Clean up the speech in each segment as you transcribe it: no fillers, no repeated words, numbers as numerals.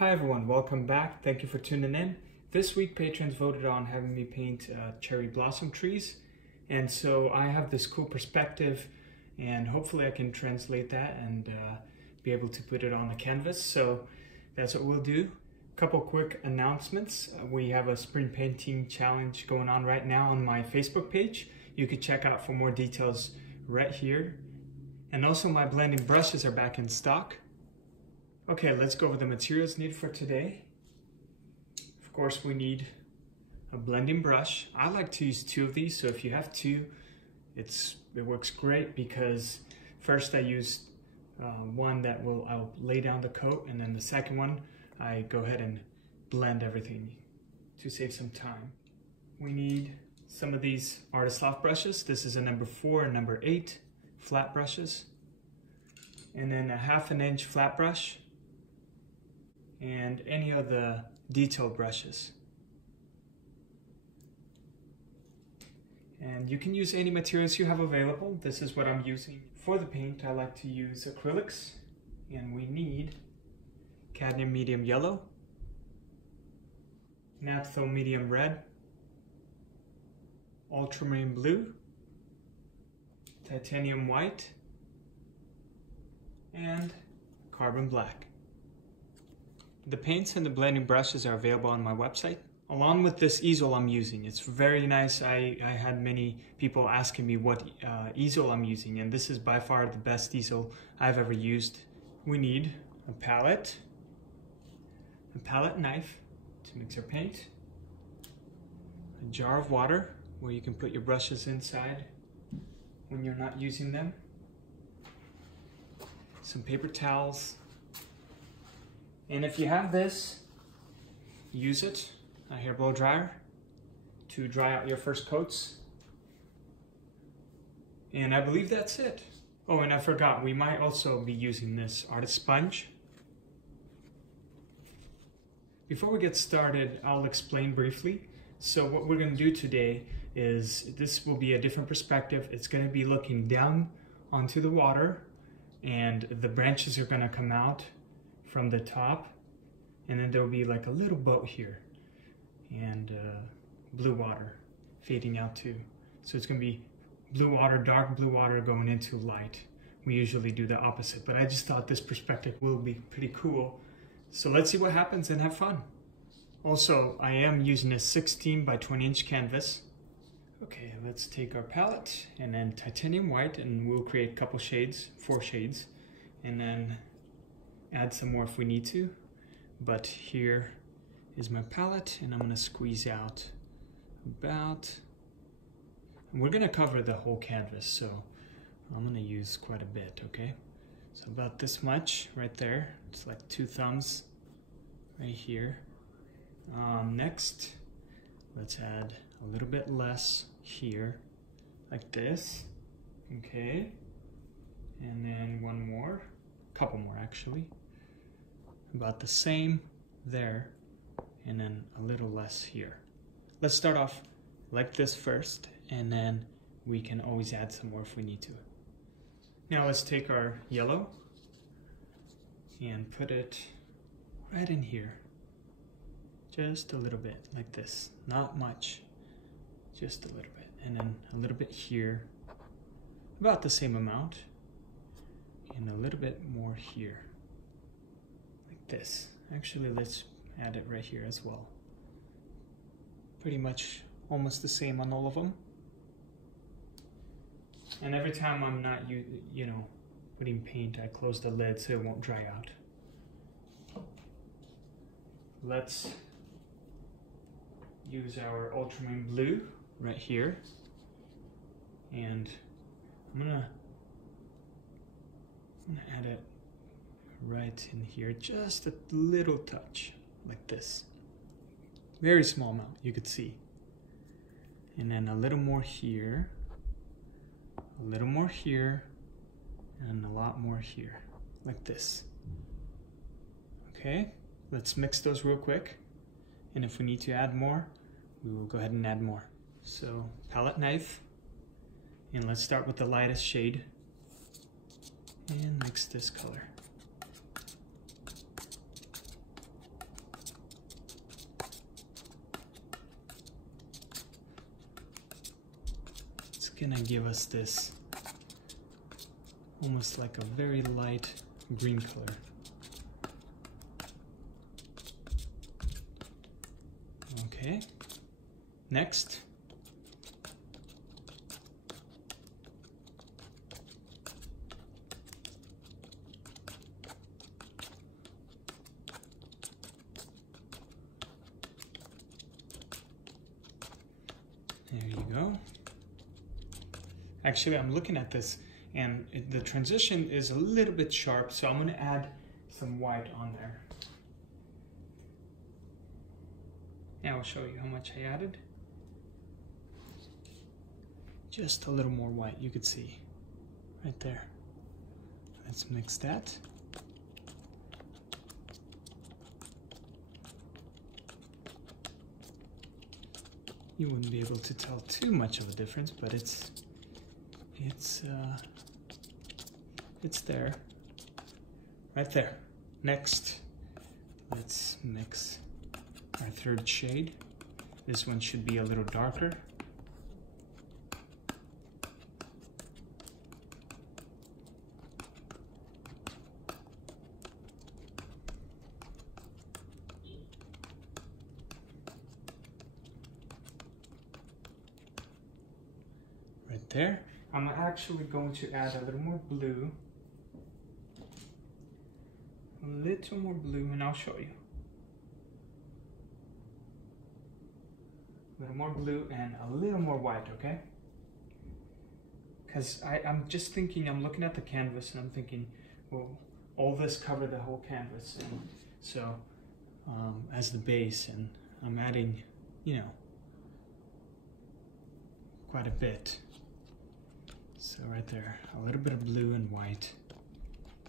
Hi everyone, welcome back. Thank you for tuning in. This week patrons voted on having me paint cherry blossom trees, and so I have this cool perspective and hopefully I can translate that and be able to put it on the canvas. So that's what we'll do. Couple quick announcements. We have a spring painting challenge going on right now on my Facebook page. You can check out for more details right here. And also my blending brushes are back in stock. Okay, let's go over the materials needed for today. Of course, we need a blending brush. I like to use two of these, so if you have two, it works great because first I use one that I'll lay down the coat, and then the second one I go ahead and blend everything to save some time. We need some of these Artist Loft brushes. This is a number 4 and number 8 flat brushes, and then a 1/2 inch flat brush, and any of the detail brushes. And you can use any materials you have available. This is what I'm using. For the paint, I like to use acrylics, and we need cadmium medium yellow, Naphthol medium red, ultramarine blue, titanium white, and carbon black. The paints and the blending brushes are available on my website, along with this easel I'm using. It's very nice. I had many people asking me what easel I'm using, and this is by far the best easel I've ever used. We need a palette knife to mix our paint, a jar of water where you can put your brushes inside when you're not using them, some paper towels, and if you have this, use it, a hair blow dryer, to dry out your first coats. And I believe that's it. Oh, and I forgot, we might also be using this artist sponge. Before we get started, I'll explain briefly. So what we're going to do today is, this will be a different perspective. It's going to be looking down onto the water, and the branches are going to come out from the top, and then there will be like a little boat here, and blue water fading out too. So it's going to be blue water, dark blue water going into light. We usually do the opposite, but I just thought this perspective will be pretty cool. So let's see what happens and have fun. Also, I am using a 16 by 20 inch canvas. Okay, let's take our palette and then titanium white, and we'll create a couple shades, 4 shades, and then add some more if we need to. But here is my palette, and I'm going to squeeze out about, and we're going to cover the whole canvas, so I'm going to use quite a bit, okay? So about this much right there. It's like 2 thumbs right here. Next, let's add a little bit less here, like this, okay? And then one more, couple more actually. About the same there, and then a little less here. Let's start off like this first, and then we can always add some more if we need to. Now let's take our yellow and put it right in here. Just a little bit, like this. Not much, just a little bit. And then a little bit here, about the same amount, and a little bit more here. This. Actually, let's add it right here as well. Pretty much almost the same on all of them. And every time I'm not, putting paint, I close the lid so it won't dry out. Let's use our ultramarine blue right here, and I'm gonna add it right in here, just a little touch, like this. Very small amount, you could see. And then a little more here, a little more here, and a lot more here, like this. Okay, let's mix those real quick. And if we need to add more, we will go ahead and add more. So, palette knife, and let's start with the lightest shade, and mix this color. gonna give us this almost like a very light green color. Okay, next. There you go. Actually, I'm looking at this and the transition is a little bit sharp, so I'm going to add some white on there. Now I'll show you how much I added. Just a little more white, you could see right there. Let's mix that. You wouldn't be able to tell too much of a difference, but it's there, right there. Next, let's mix our third shade. This one should be a little darker. Right there. I'm actually going to add a little more blue. A little more blue, and I'll show you. A little more blue and a little more white, okay? Because I'm just thinking, I'm looking at the canvas and I'm thinking, well, all this covered the whole canvas, and so as the base, and I'm adding, you know, quite a bit. So right there, a little bit of blue and white.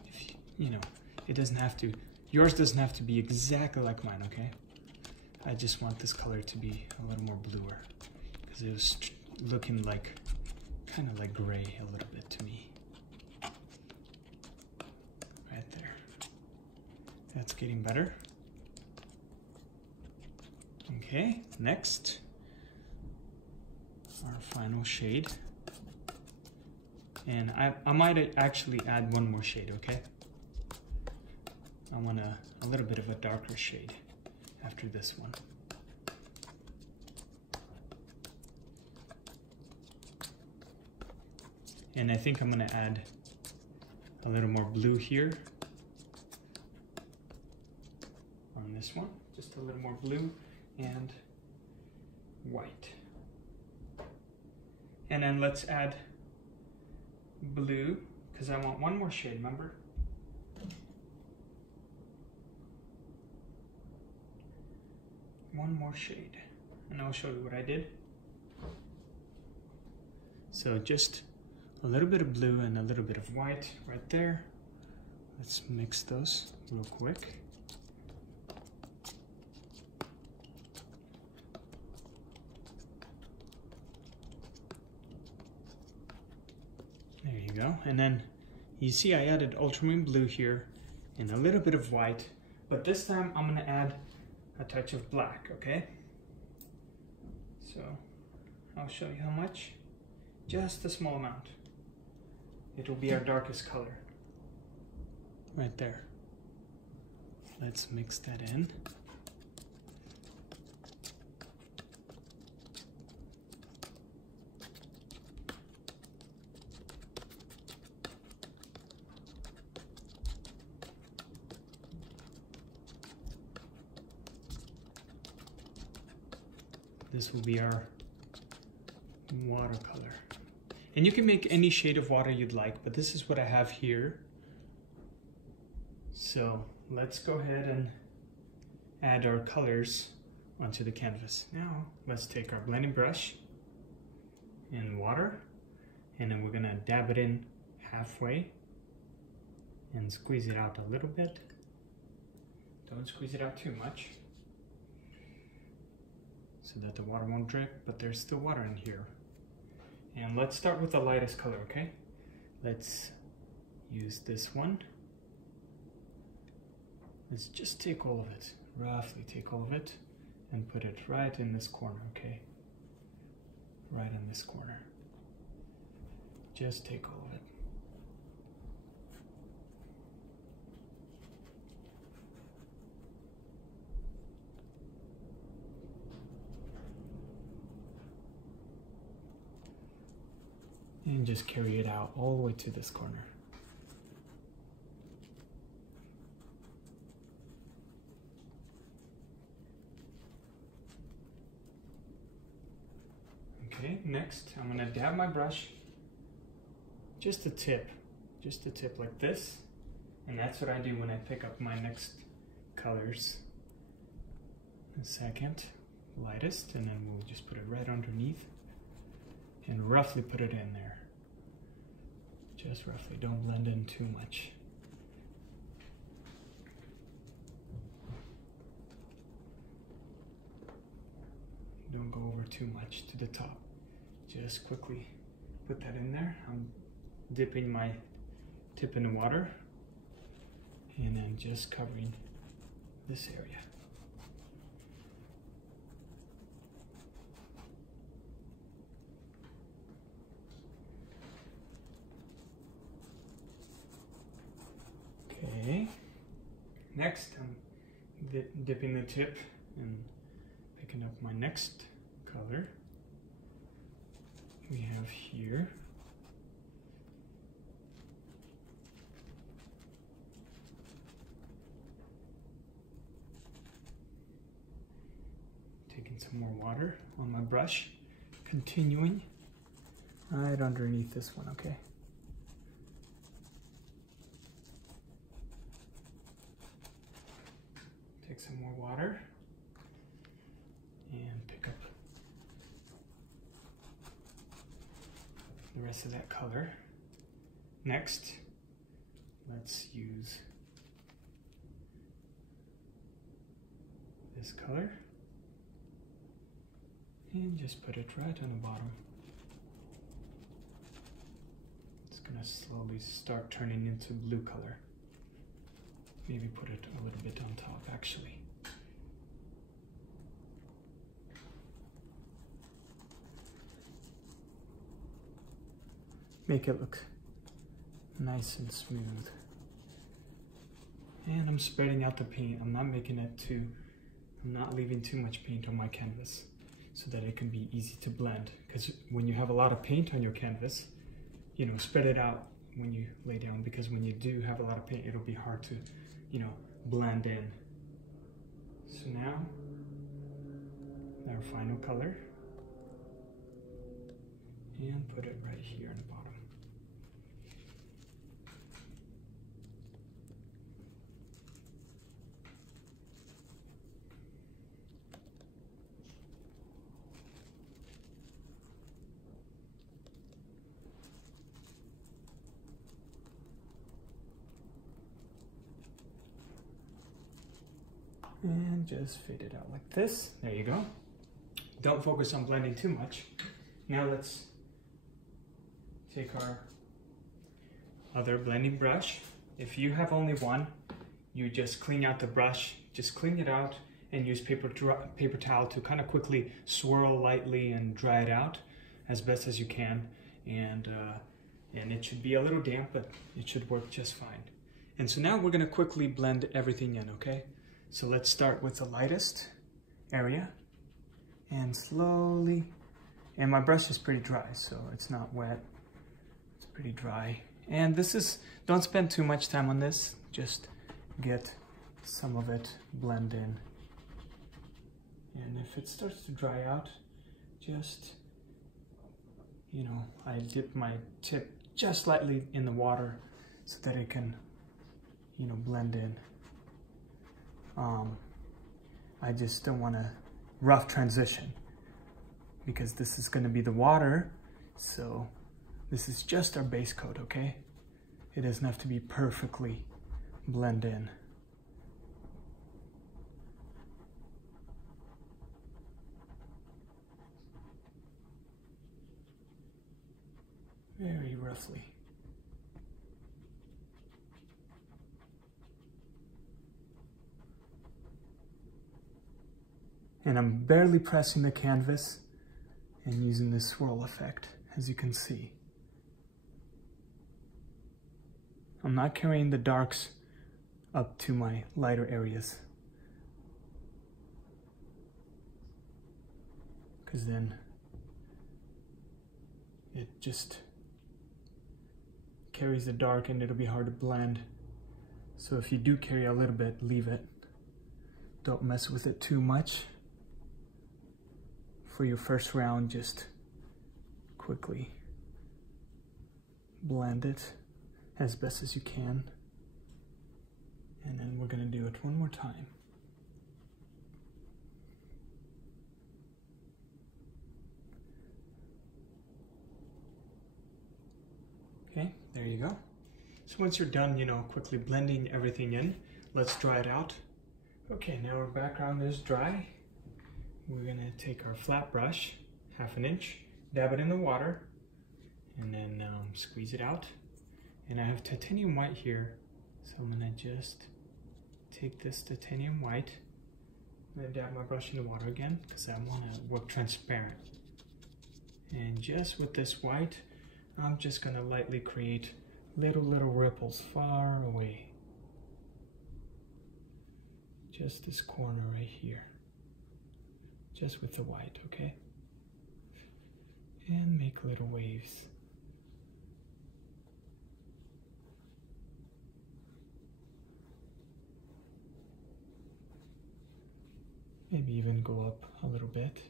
If you know, it doesn't have to, yours doesn't have to be exactly like mine, okay? I just want this color to be a little more bluer, because it was looking like, kind of like gray a little bit to me. Right there. That's getting better. Okay, next, our final shade. And I might actually add one more shade, okay? I want a little bit of a darker shade after this one. And I think I'm gonna add a little more blue here on this one. Just a little more blue and white. And then let's add blue, because I want one more shade, remember? One more shade, and I'll show you what I did. So just a little bit of blue and a little bit of white right there. Let's mix those real quick. There you go. And then you see I added Ultramarine Blue here and a little bit of white, but this time I'm gonna add a touch of black, okay? So I'll show you how much. Just a small amount. It will be our darkest color. Right there. Let's mix that in. This will be our watercolor. And you can make any shade of water you'd like, but this is what I have here. So let's go ahead and add our colors onto the canvas. Now let's take our blending brush in water, and then we're gonna dab it in halfway and squeeze it out a little bit. Don't squeeze it out too much, so that the water won't drip, but there's still water in here. And let's start with the lightest color, okay? Let's use this one. Let's just take all of it, roughly take all of it, and put it right in this corner, okay? Right in this corner. just take all of it. And just carry it out all the way to this corner. Okay, next I'm gonna dab my brush, just a tip like this. And that's what I do when I pick up my next colors. The second, lightest, and then we'll just put it right underneath and roughly put it in there. Just roughly, don't blend in too much. Don't go over too much to the top. Just quickly put that in there. I'm dipping my tip in the water and then just covering this area. Okay, next I'm dipping the tip and picking up my next color. We have here taking some more water on my brush, continuing right underneath this one, okay? Take some more water and pick up the rest of that color. Next, let's use this color and just put it right on the bottom. It's gonna slowly start turning into blue color. Maybe put it a little bit on top, actually. Make it look nice and smooth. And I'm spreading out the paint. I'm not leaving too much paint on my canvas so that it can be easy to blend. Because when you have a lot of paint on your canvas, you know, spread it out when you lay down, because when you do have a lot of paint, it'll be hard to, you know, blend in. So now, our final color, and put it right here on the bottom. And just fade it out like this. There you go. Don't focus on blending too much. Now let's take our other blending brush. If you have only one, you just clean out the brush, just clean it out and use paper towel to kind of quickly swirl lightly and dry it out as best as you can. And it should be a little damp, but it should work just fine. And so now we're gonna quickly blend everything in, okay? So let's start with the lightest area and slowly, and my brush is pretty dry, so it's not wet, it's pretty dry. And this is, don't spend too much time on this, just get some of it blend in. And if it starts to dry out, just, you know, I dip my tip just lightly in the water so that it can, you know, blend in. I just don't want a rough transition because this is going to be the water, so this is just our base coat, okay? It doesn't have to be perfectly blend in. Very roughly. And I'm barely pressing the canvas and using this swirl effect, as you can see. I'm not carrying the darks up to my lighter areas, because then it just carries the dark and it'll be hard to blend. So if you do carry a little bit, leave it. Don't mess with it too much. For your first round, just quickly blend it as best as you can. And then we're gonna do it one more time. Okay, there you go. So once you're done, quickly blending everything in, let's dry it out. Okay, now our background is dry. We're gonna take our flat brush, 1/2 inch, dab it in the water, and then squeeze it out. And I have titanium white here, so I'm gonna just take this titanium white. I'm gonna dab my brush in the water again, because I wanna work transparent. And just with this white, I'm just gonna lightly create little ripples far away. Just this corner right here. Just with the white, okay? And make little waves. Maybe even go up a little bit.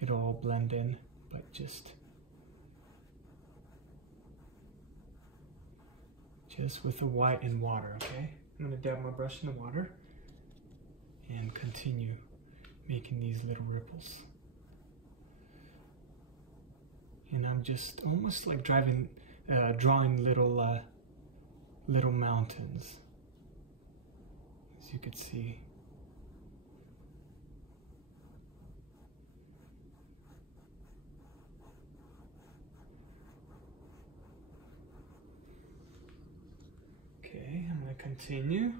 It'll all blend in, but just with the white and water, okay? I'm gonna dab my brush in the water and continue making these little ripples. And I'm just almost like drawing little mountains, as you could see. Okay, I'm going to continue.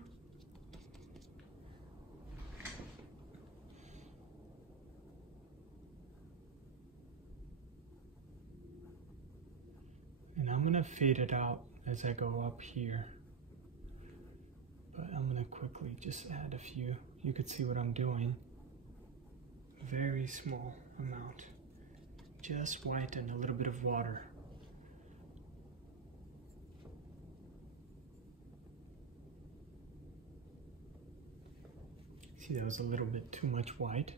And I'm going to fade it out as I go up here. But I'm going to quickly just add a few. You could see what I'm doing. Very small amount. Just white and a little bit of water. See, that was a little bit too much white.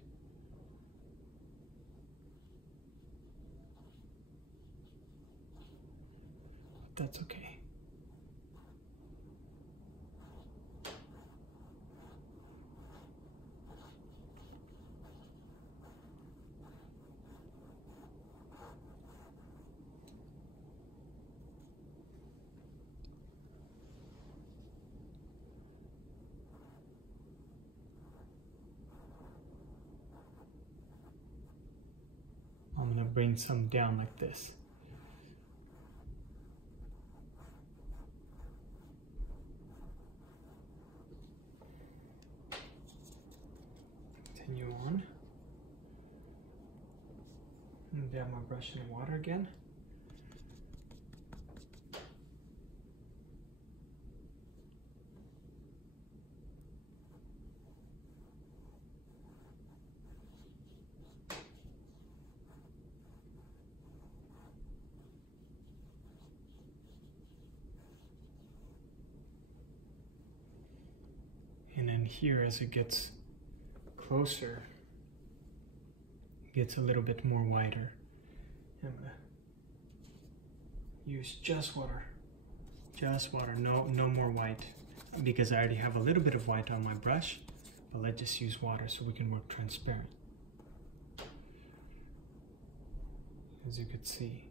That's okay. I'm going to bring some down like this. Continue on. And dab my brush in the water again. And then here, as it gets closer, it gets a little bit more whiter. I'm gonna use just water, no more white, because I already have a little bit of white on my brush, but let's just use water so we can work transparent. As you could see.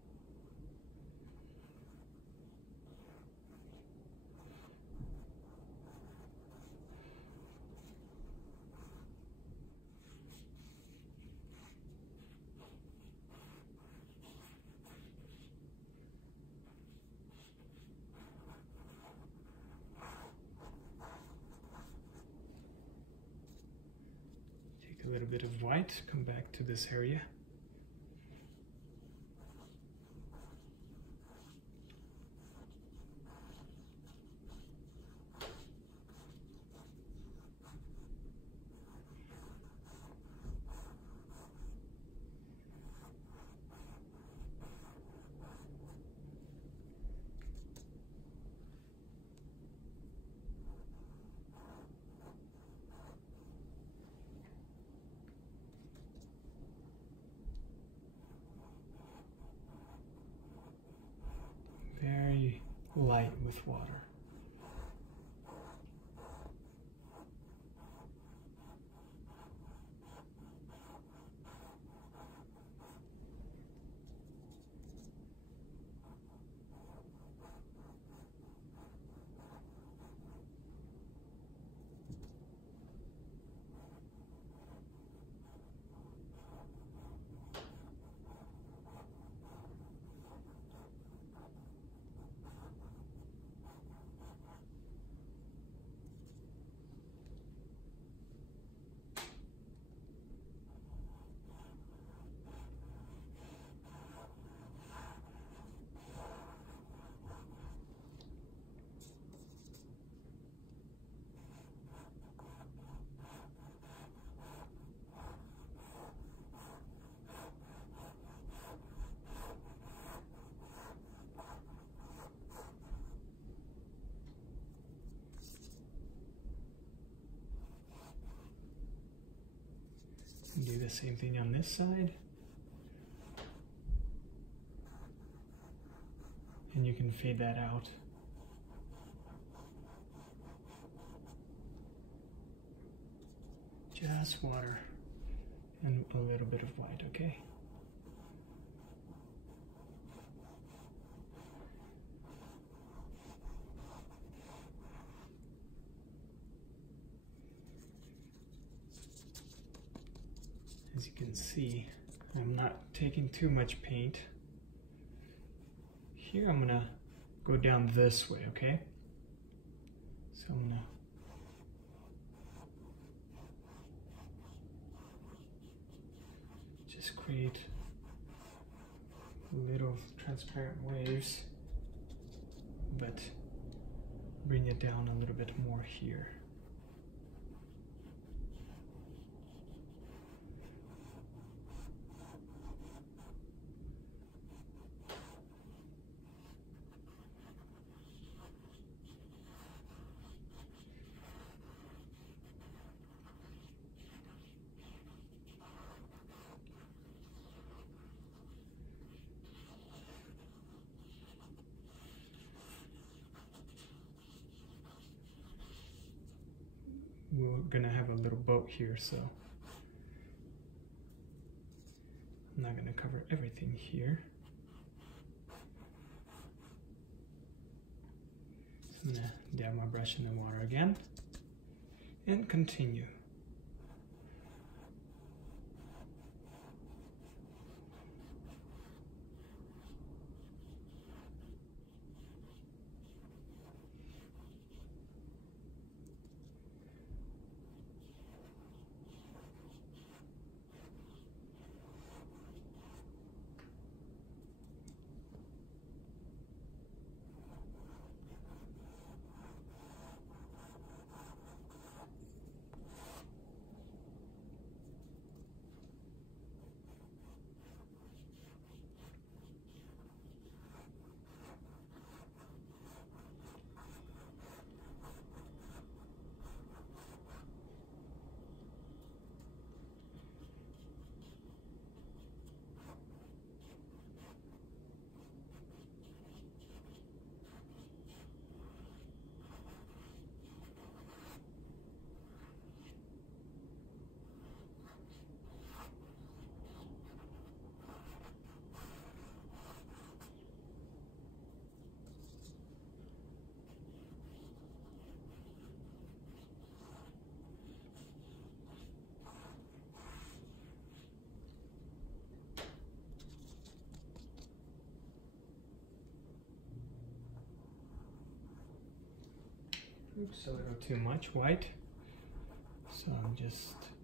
A little bit of white, come back to this area. light with water. Do the same thing on this side. And you can fade that out. Just water and a little bit of white, okay? As you can see, I'm not taking too much paint. Here I'm gonna go down this way, okay? So I'm gonna just create little transparent waves, but bring it down a little bit more here. We're gonna have a little boat here, so I'm not gonna cover everything here. So I'm gonna dab my brush in the water again and continue. Oops, a little too much white. So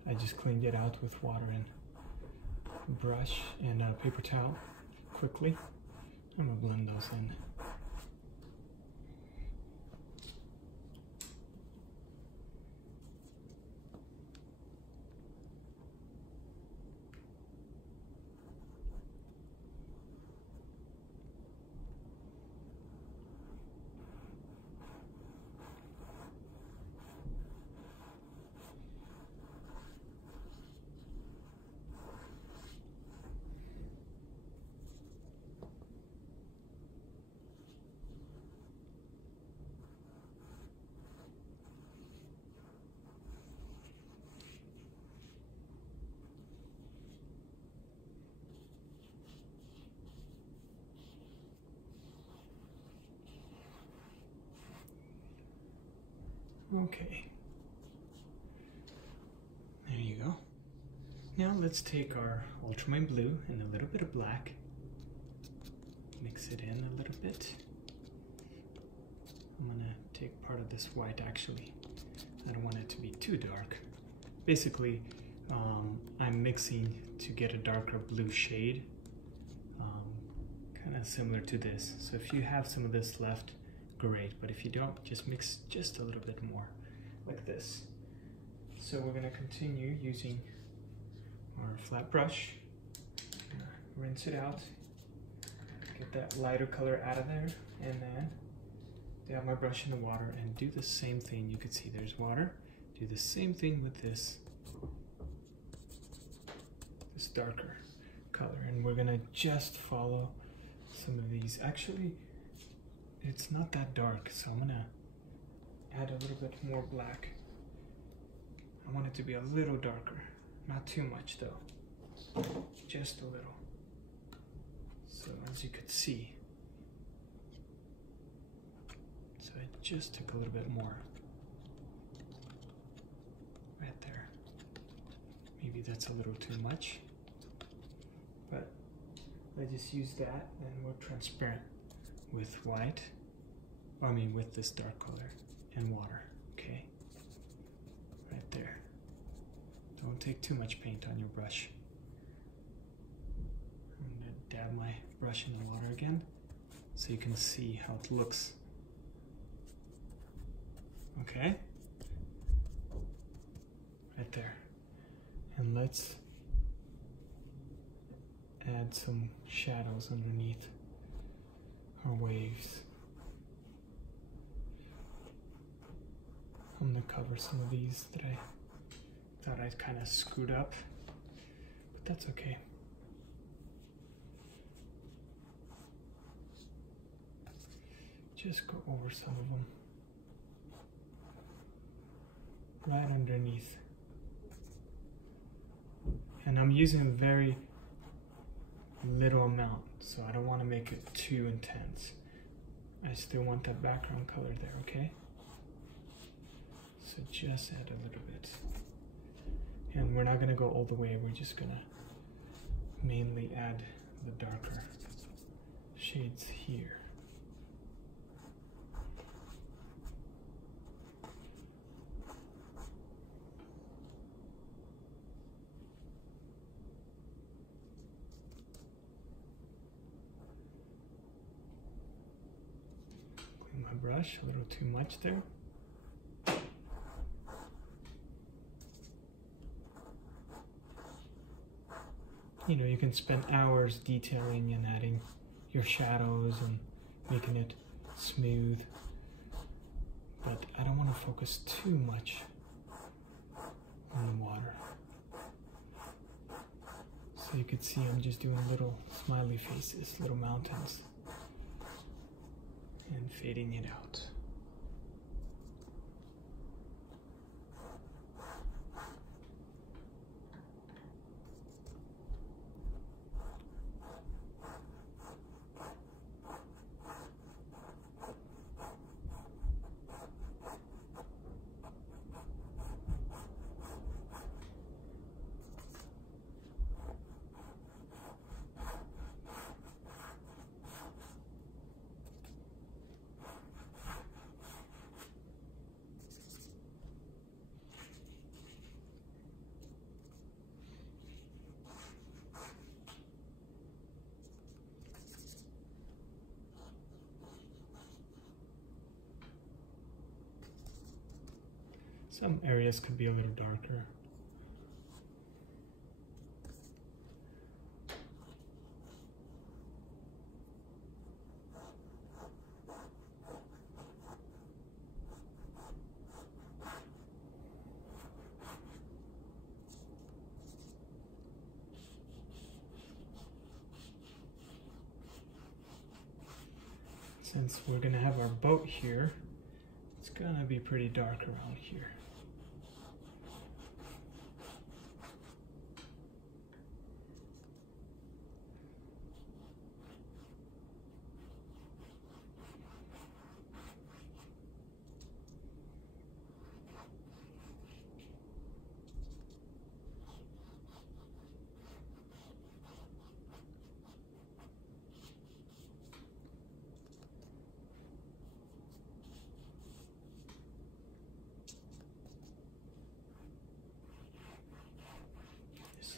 I just cleaned it out with water and brush and a paper towel quickly. I'm gonna blend those in. Okay. There you go. Now let's take our ultramarine blue and a little bit of black. Mix it in a little bit. I'm gonna take part of this white actually. I don't want it to be too dark. Basically, I'm mixing to get a darker blue shade, kind of similar to this. So if you have some of this left, great, but if you don't, just mix just a little bit more, like this. So we're gonna continue using our flat brush, rinse it out, get that lighter color out of there, and then dab my brush in the water and do the same thing. You can see there's water. Do the same thing with this darker color, and we're gonna just follow some of these. Actually, it's not that dark, so I'm gonna add a little bit more black. I want it to be a little darker, not too much though, just a little. So as you could see, so I just took a little bit more right there. Maybe that's a little too much, but I just use that, and we're transparent with white, with this dark color and water, okay? Right there. Don't take too much paint on your brush. I'm gonna dab my brush in the water again so you can see how it looks. Okay? Right there. And let's add some shadows underneath our waves. I'm gonna cover some of these that I thought I'd kind of screwed up, but that's okay. Just go over some of them, right underneath. And I'm using a very little amount, so I don't want to make it too intense. I still want that background color there, okay? So just add a little bit. And we're not going to go all the way, we're just going to mainly add the darker shades here. Clean my brush, a little too much there. You know, you can spend hours detailing and adding your shadows and making it smooth, but I don't want to focus too much on the water. So you can see I'm just doing little smiley faces, little mountains, and fading it out. Some areas could be a little darker. Since we're gonna have our boat here, it's gonna be pretty dark around here.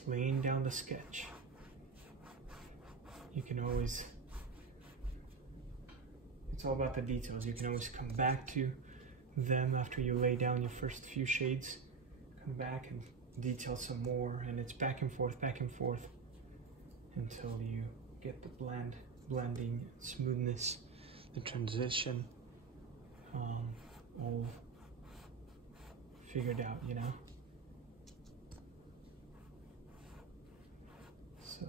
laying down the sketch. You can always, it's all about the details. You can always come back to them after you lay down your first few shades. Come back and detail some more, and it's back and forth until you get the blending, smoothness, the transition all figured out, you know? So.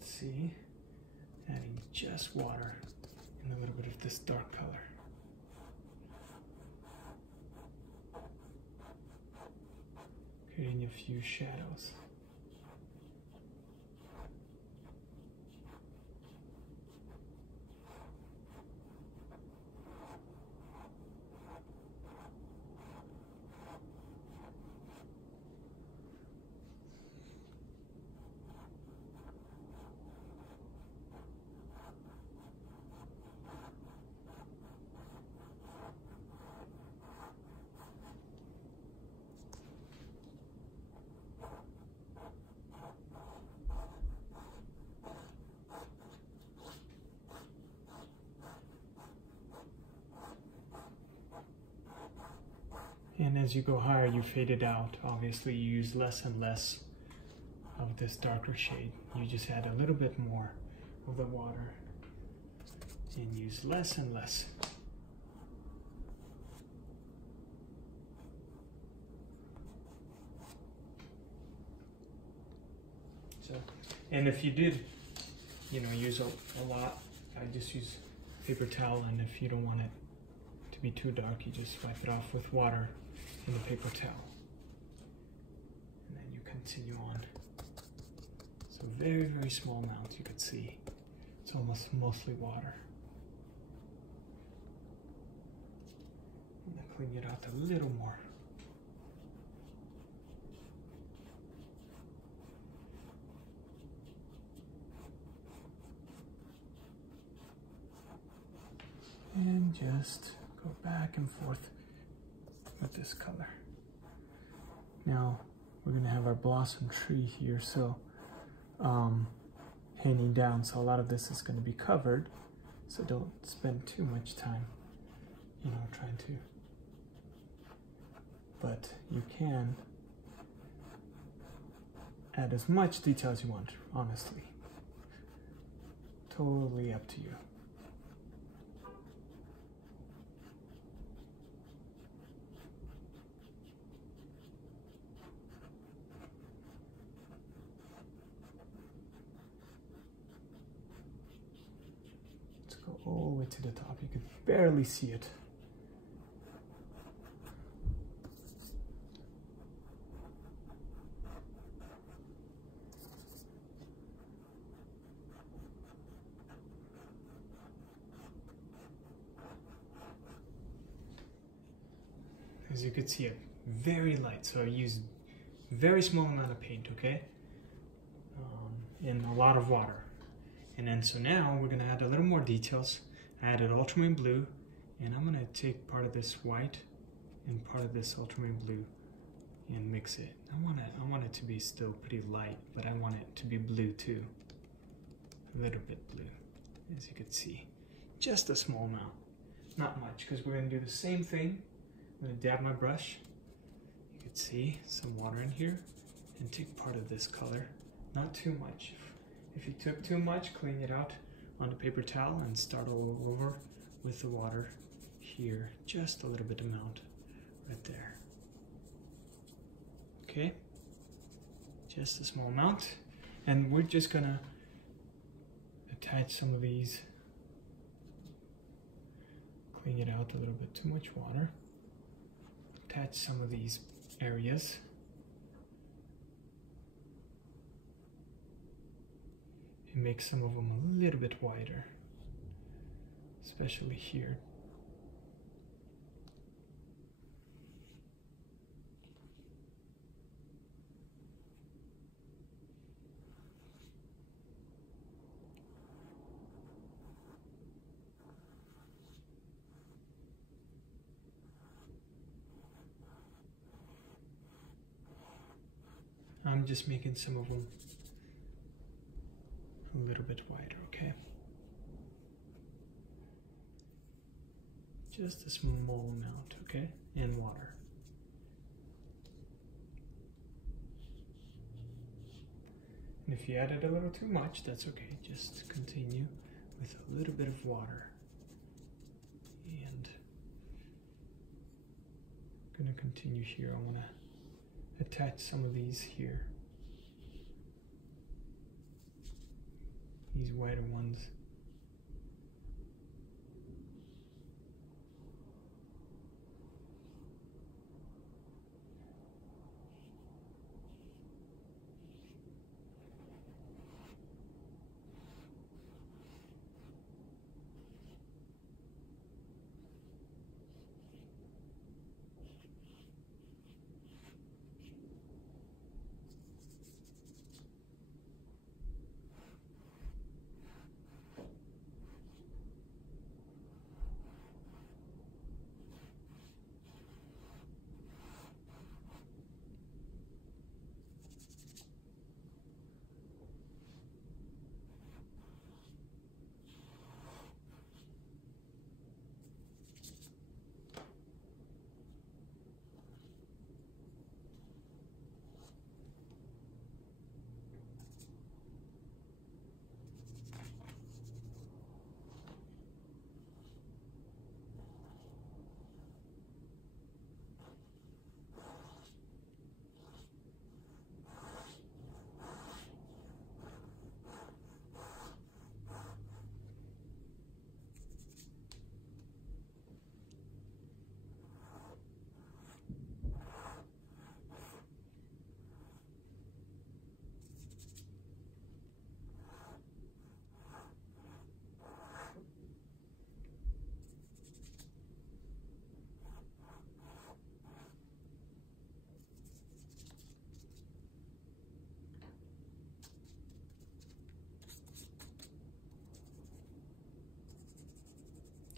See, adding just water and a little bit of this dark color. Creating a few shadows. And as you go higher, you fade it out. Obviously, you use less and less of this darker shade. You just add a little bit more of the water and use less and less. So, and if you did, you know, use a lot, I just use paper towel, and if you don't want it to be too dark, you just wipe it off with water in the paper towel. And then you continue on. So very, very small amount, you could see. It's almost mostly water. And then clean it out a little more. And just go back and forth with this color. Now we're gonna have our blossom tree here, so hanging down, so a lot of this is gonna be covered, so don't spend too much time, you know, trying to, but you can add as much detail as you want, honestly. Totally up to you. Go all the way to the top. You can barely see it. As you can see, it very light, so I used very small amount of paint, okay, and a lot of water. And then so now we're gonna add a little more details. I added ultramarine blue, and I'm gonna take part of this white and part of this ultramarine blue and mix it. I want it to be still pretty light, but I want it to be blue too. A little bit blue, as you can see. Just a small amount, not much, because we're gonna do the same thing. I'm gonna dab my brush. You can see some water in here, and take part of this color, not too much. If you took too much, clean it out on the paper towel and start all over with the water here. Just a little bit amount right there. Okay, just a small amount. And we're just gonna attach some of these. Clean it out a little bit, too much water. Attach some of these areas. And make some of them a little bit wider. especially here. I'm just making some of them a little bit wider, okay? Just a small amount, okay? And water. And if you added a little too much, that's okay. Just continue with a little bit of water. And I'm gonna continue here. I wanna attach some of these here. These whiter ones.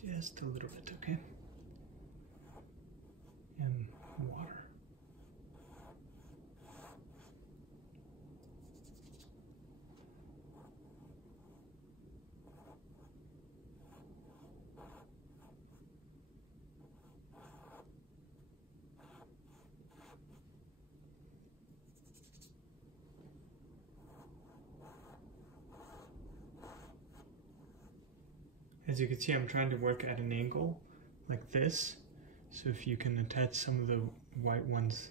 Just a little bit, okay? And water. As you can see, I'm trying to work at an angle like this. So if you can attach some of the white ones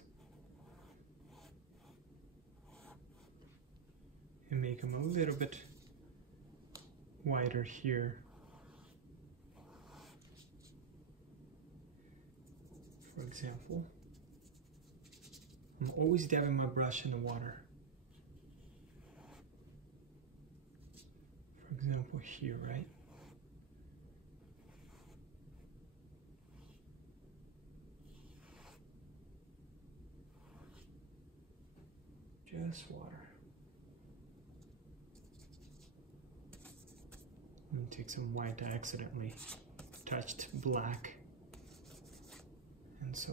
and make them a little bit wider here. For example, I'm always dabbing my brush in the water. For example, here, right? Just water. I'm going to take some white. I accidentally touched black, and so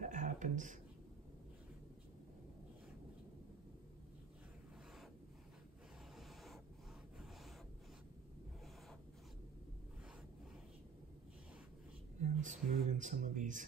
that happens. And smoothing some of these.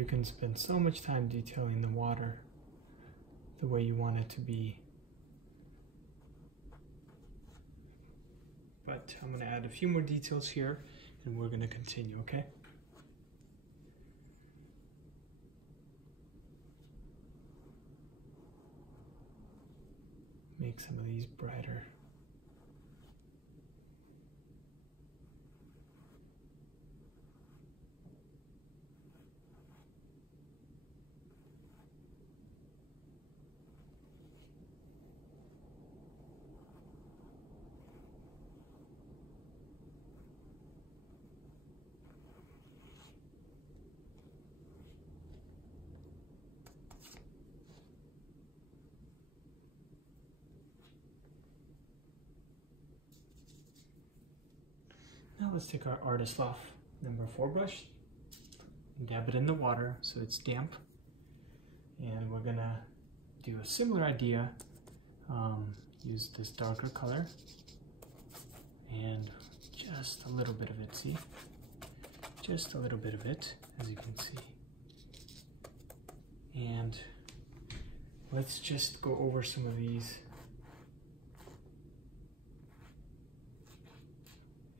you can spend so much time detailing the water the way you want it to be. But I'm going to add a few more details here and we're going to continue, okay? Make some of these brighter. Now let's take our Artist Loft number 4 brush and dab it in the water so it's damp. And we're gonna do a similar idea. Use this darker color and just a little bit of it, see? Just a little bit of it, as you can see. And let's just go over some of these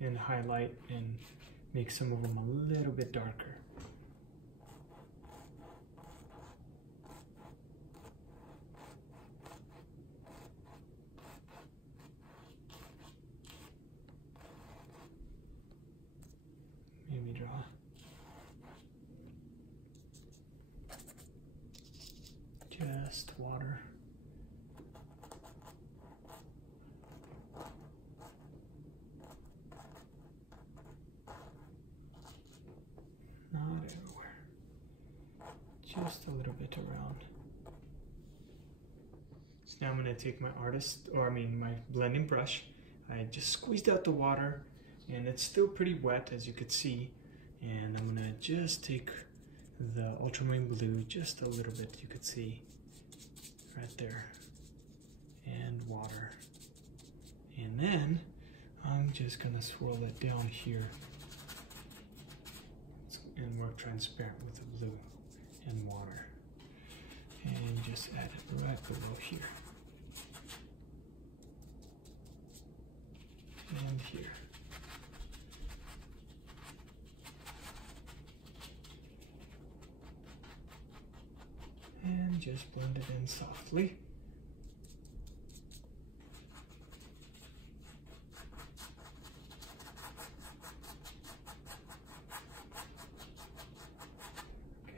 and highlight and make some of them a little bit darker. Maybe draw just water. Not everywhere, just a little bit around. So now I'm going to take my my blending brush. I just squeezed out the water and it's still pretty wet, as you could see. And I'm going to just take the Ultramarine Blue, just a little bit, you could see right there, and water. And then I'm just going to swirl it down here and work transparent with the blue and water, and just add it right below here and here. And just blend it in softly.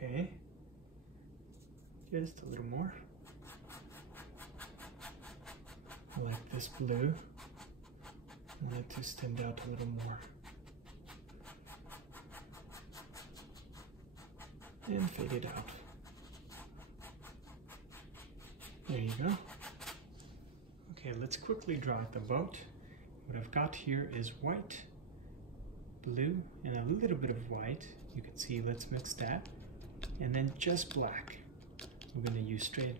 Okay, just a little more. I like this blue. I want it to stand out a little more. And fade it out. There you go. Okay, let's quickly draw out the boat. What I've got here is white, blue, and a little bit of white. You can see, let's mix that. And then just black. We're going to use straight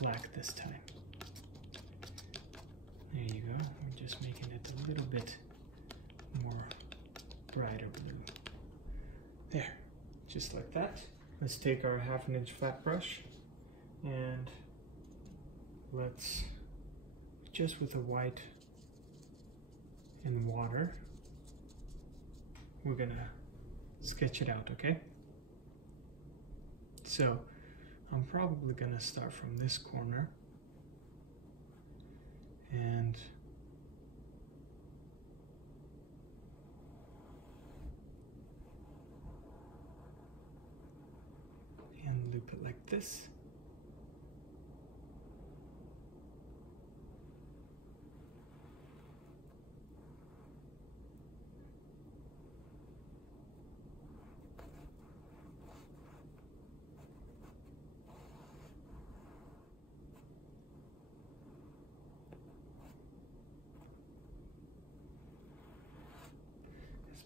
black this time. There you go. We're just making it a little bit more brighter blue. There, just like that. Let's take our 1/2 inch flat brush and let's, just with the white and water, we're going to sketch it out, okay? So I'm probably going to start from this corner and loop it like this.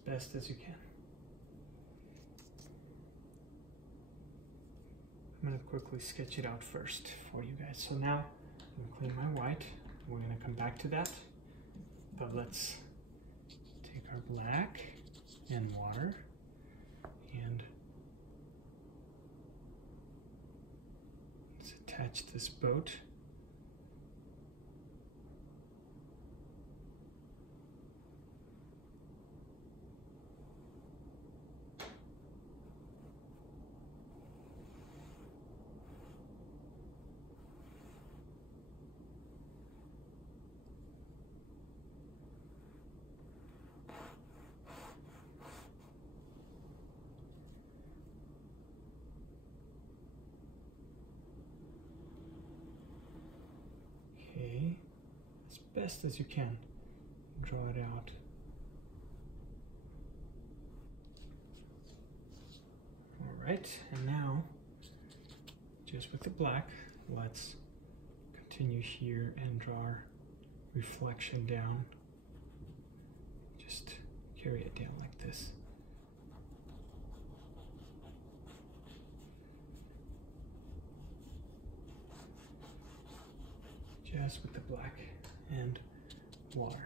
Best as you can. I'm going to quickly sketch it out first for you guys. So now I'm going to clean my white. We're going to come back to that. But let's take our black and water and Let's attach this boat. Okay, as best as you can, draw it out. All right, and now, just with the black, let's continue here and draw our reflection down. Just carry it down like this. Just with the black and water.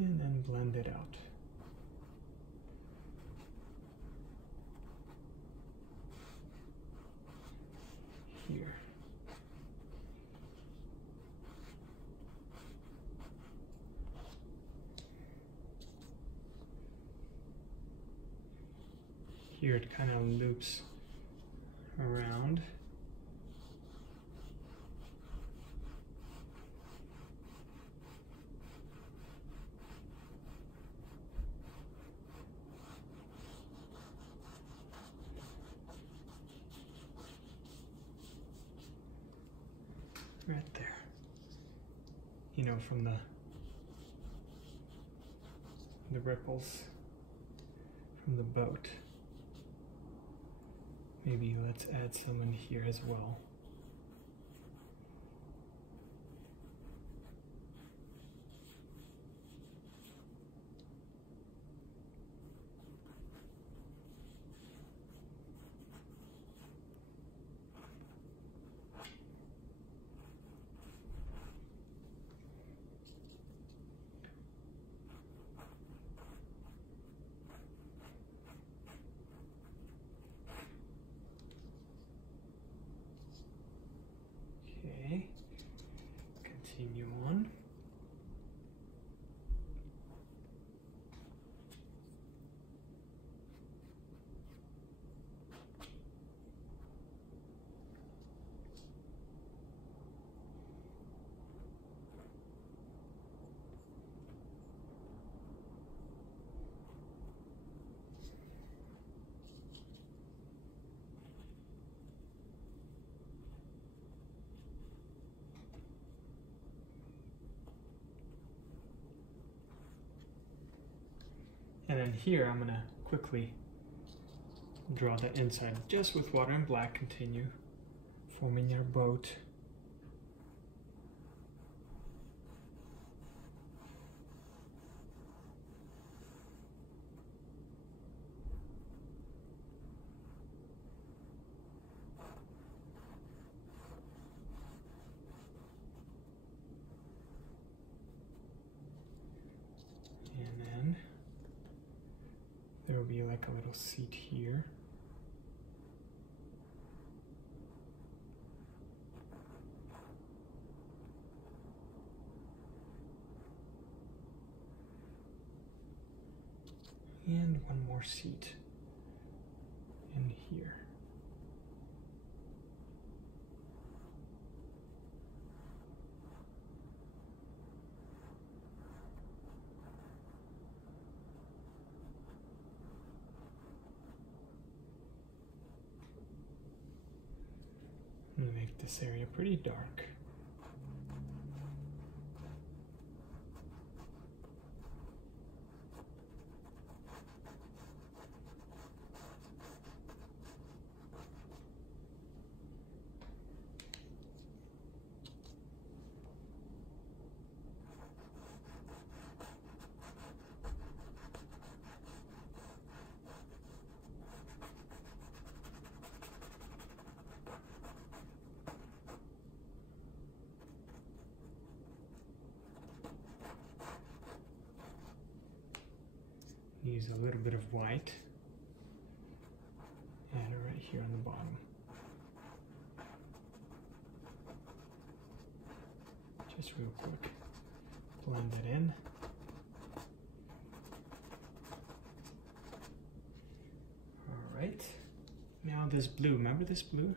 And then blend it out. Here. Here it kind of loops around. Right there, you know, from the ripples from the boat. Maybe let's add some in here as well. Okay, continue on. And then here I'm going to quickly draw the inside just with water and black. Continue forming your boat. And then there will be like a little seat here. And one more seat in here. I'm gonna make this area pretty dark. Use a little bit of white, add it right here on the bottom. Just real quick, blend it in. All right, now this blue, remember this blue?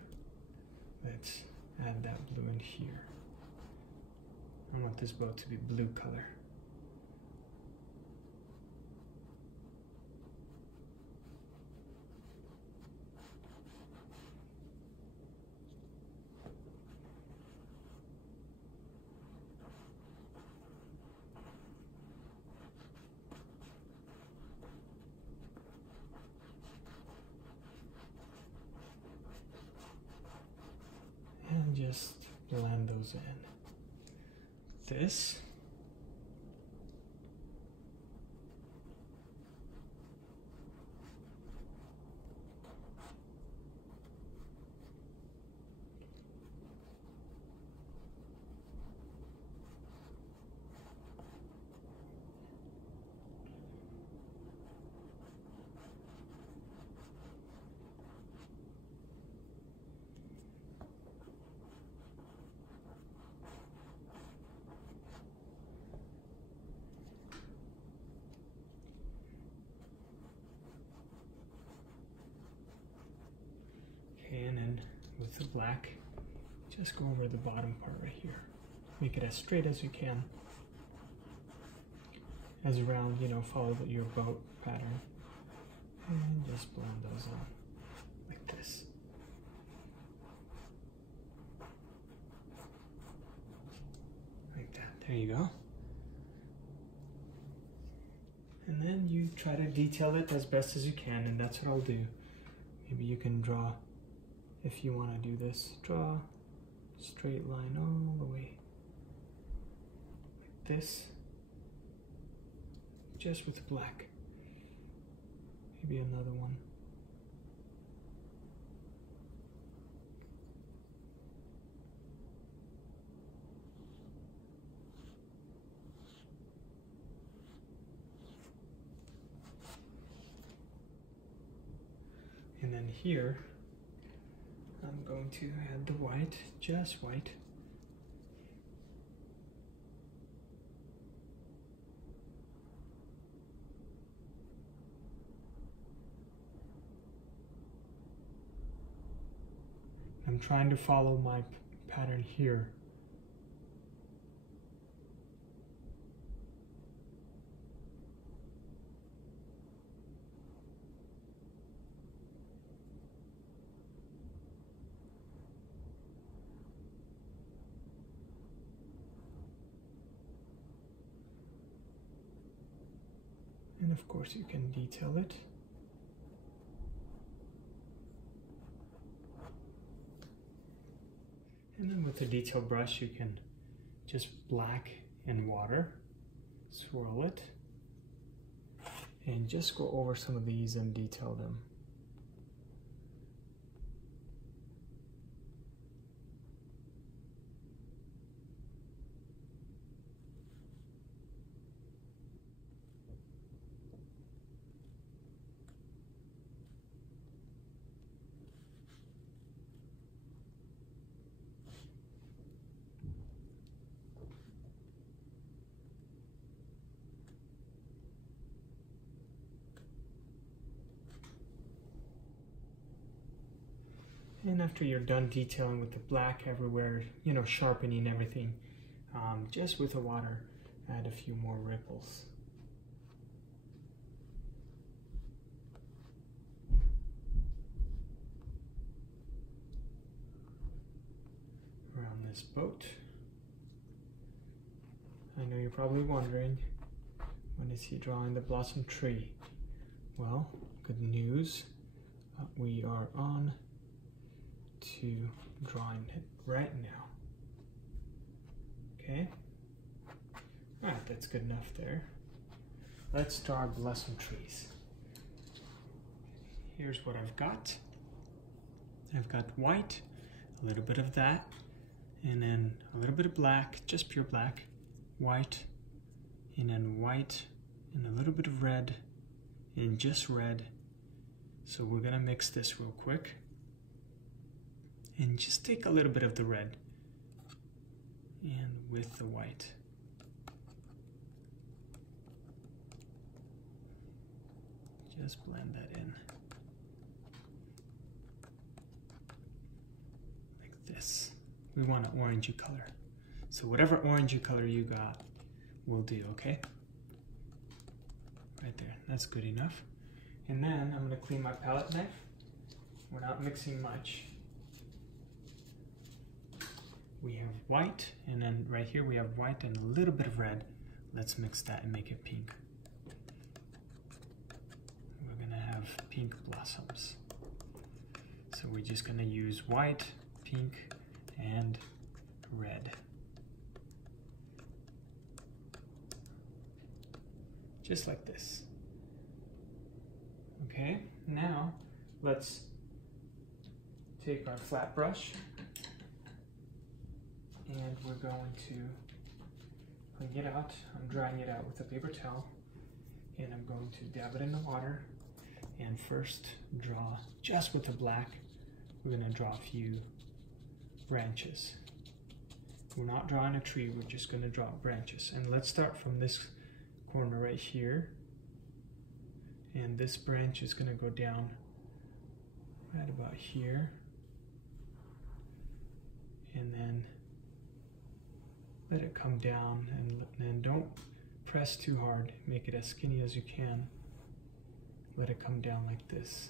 Let's add that blue in here. I want this boat to be blue color. And just blend those in. This. And then with the black, just go over the bottom part right here. Make it as straight as you can. As round, you know, follow your boat pattern. And just blend those on like this. Like that, there you go. And then you try to detail it as best as you can, and that's what I'll do. Maybe you can draw. If you want to do this, draw a straight line all the way, like this, just with black. Maybe another one. And then here, I'm going to add the white, just white. I'm trying to follow my pattern here. And of course you can detail it. And then with the detail brush you can just black and water, swirl it, and just go over some of these and detail them. And after you're done detailing with the black everywhere, you know, sharpening everything, just with the water, add a few more ripples. this boat. I know you're probably wondering, when is he drawing the blossom tree? Well, good news, we are on to drawing it right now. Okay, alright, that's good enough there. Let's draw our blossom trees. Here's what I've got. I've got white, a little bit of that, and then a little bit of black, just pure black, white, and then white, and a little bit of red, and just red. So we're gonna mix this real quick. And just take a little bit of the red, and with the white. Just blend that in. Like this. We want an orangey color. So whatever orangey color you got will do, okay? Right there, that's good enough. And then I'm gonna clean my palette knife. We're not mixing much. We have white, and then right here we have white and a little bit of red. Let's mix that and make it pink. We're gonna have pink blossoms. So we're just gonna use white, pink, and red. Just like this. Okay, now let's take our flat brush and we're going to clean it out. I'm drying it out with a paper towel, and I'm going to dab it in the water and first draw just with the black. We're going to draw a few branches. We're not drawing a tree, we're just going to draw branches. And let's start from this corner right here, and this branch is going to go down right about here, and then let it come down, and then don't press too hard. Make it as skinny as you can. Let it come down like this,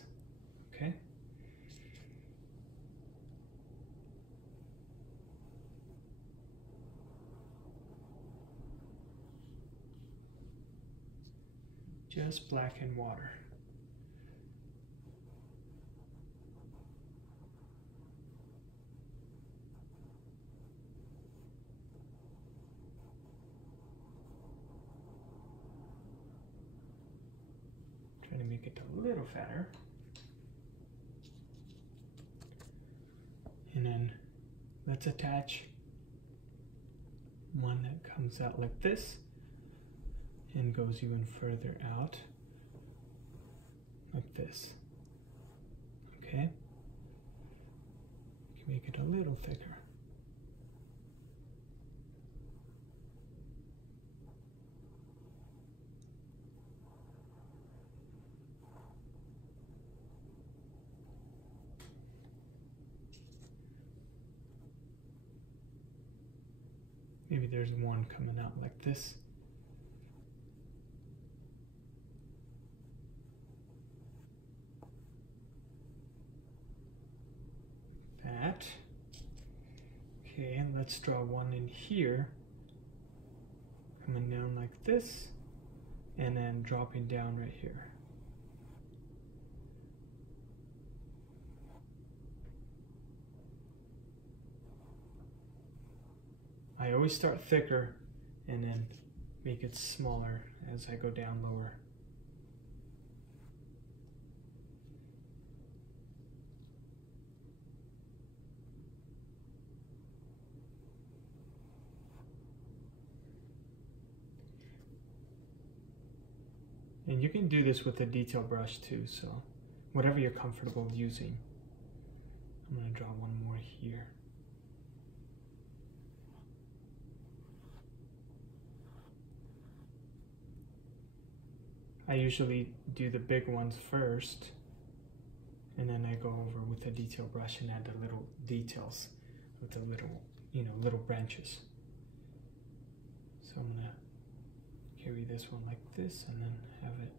okay? Just black and water. Trying to make it a little fatter. And then let's attach one that comes out like this and goes even further out like this. Okay? You can make it a little thicker. Maybe there's one coming out like this. That. Okay, and let's draw one in here, coming down like this, and then dropping down right here. I always start thicker and then make it smaller as I go down lower. And you can do this with a detail brush too, so whatever you're comfortable using. I'm going to draw one more here. I usually do the big ones first, and then I go over with a detail brush and add the little details with the little, little branches. So I'm gonna carry this one like this and then have it.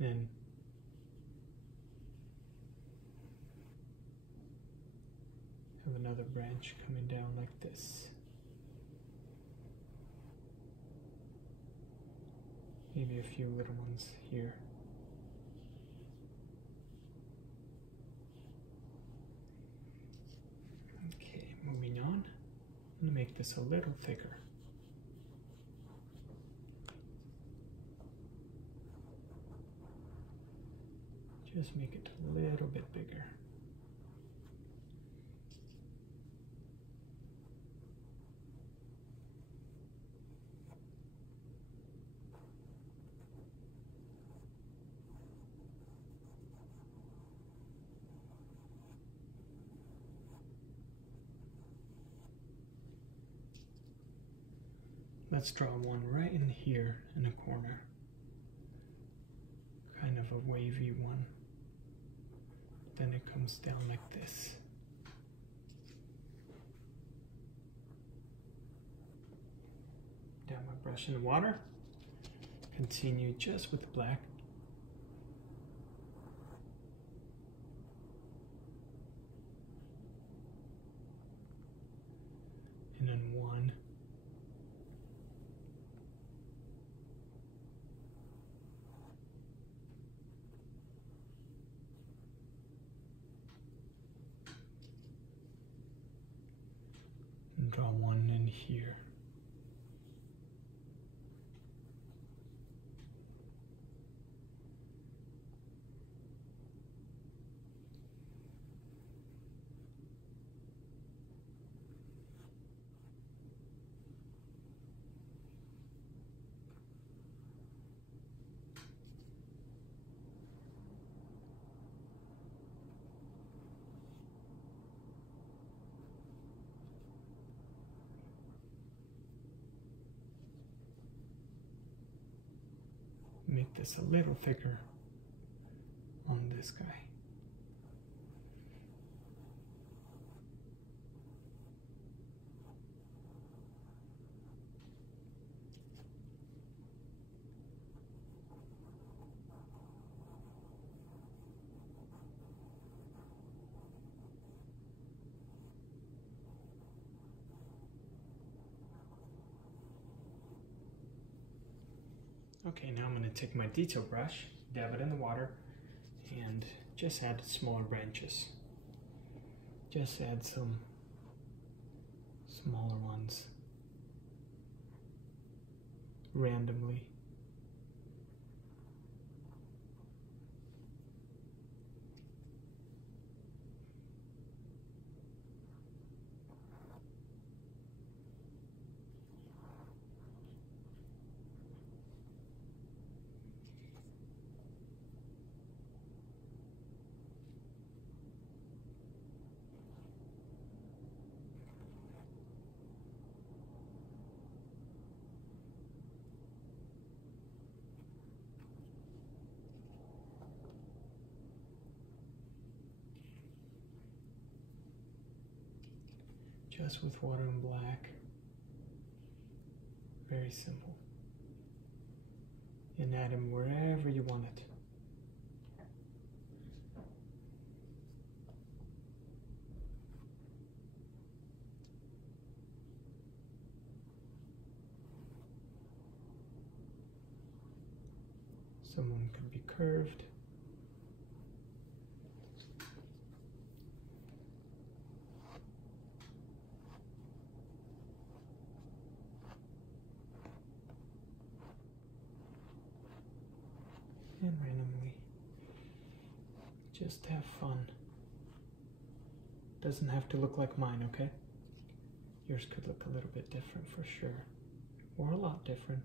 then have another branch coming down like this. Maybe a few little ones here. Okay, moving on. I'm going to make this a little thicker. Just make it a little bit bigger. Let's draw one right in here in a corner. Kind of a wavy one. Then it comes down like this. Down my brush in the water. Continue just with black. And then one. And draw one in here. Make this a little thicker on this guy. Okay, now I'm going to take my detail brush, dab it in the water, and just add smaller branches. Just add some smaller ones randomly. Just with water and black. Very simple. And add them wherever you want it. Some of them could be curved. And randomly. Just have fun. Doesn't have to look like mine, okay? Yours could look a little bit different for sure. Or a lot different.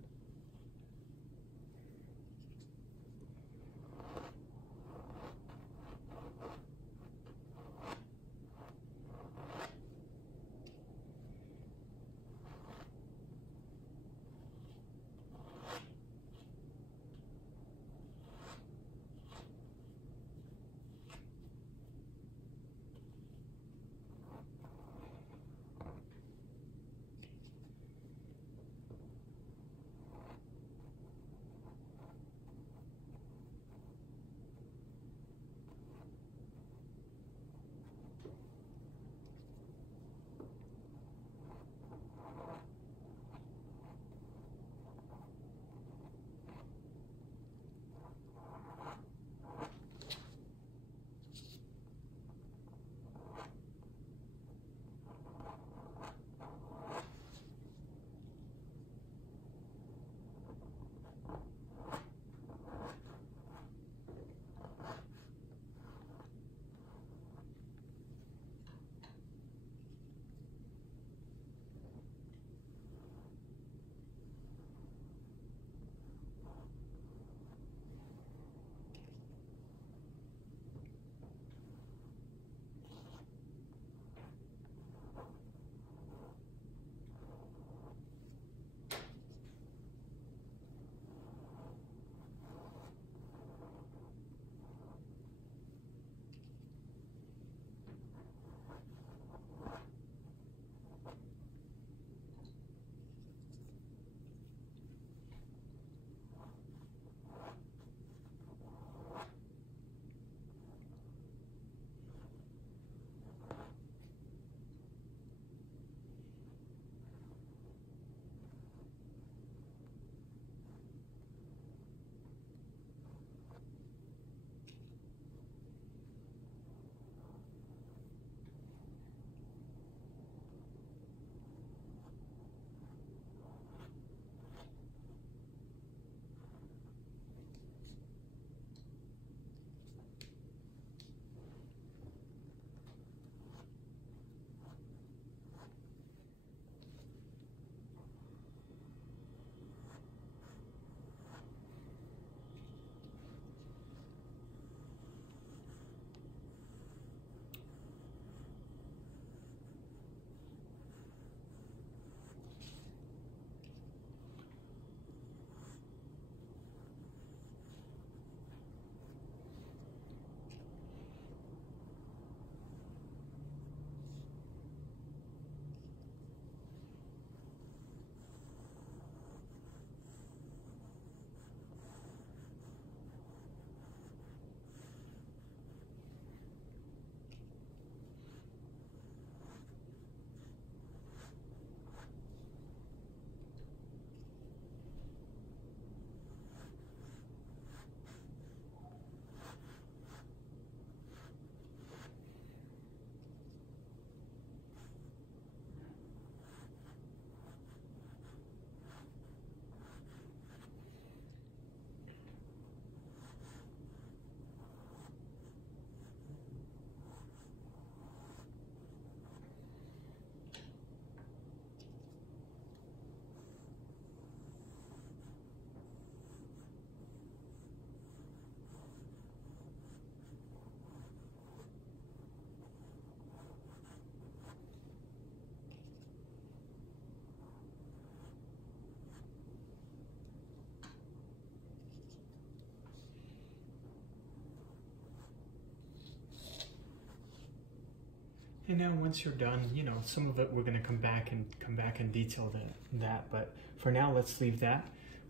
And now once you're done, you know, some of it we're going to come back and detail that, but for now let's leave that.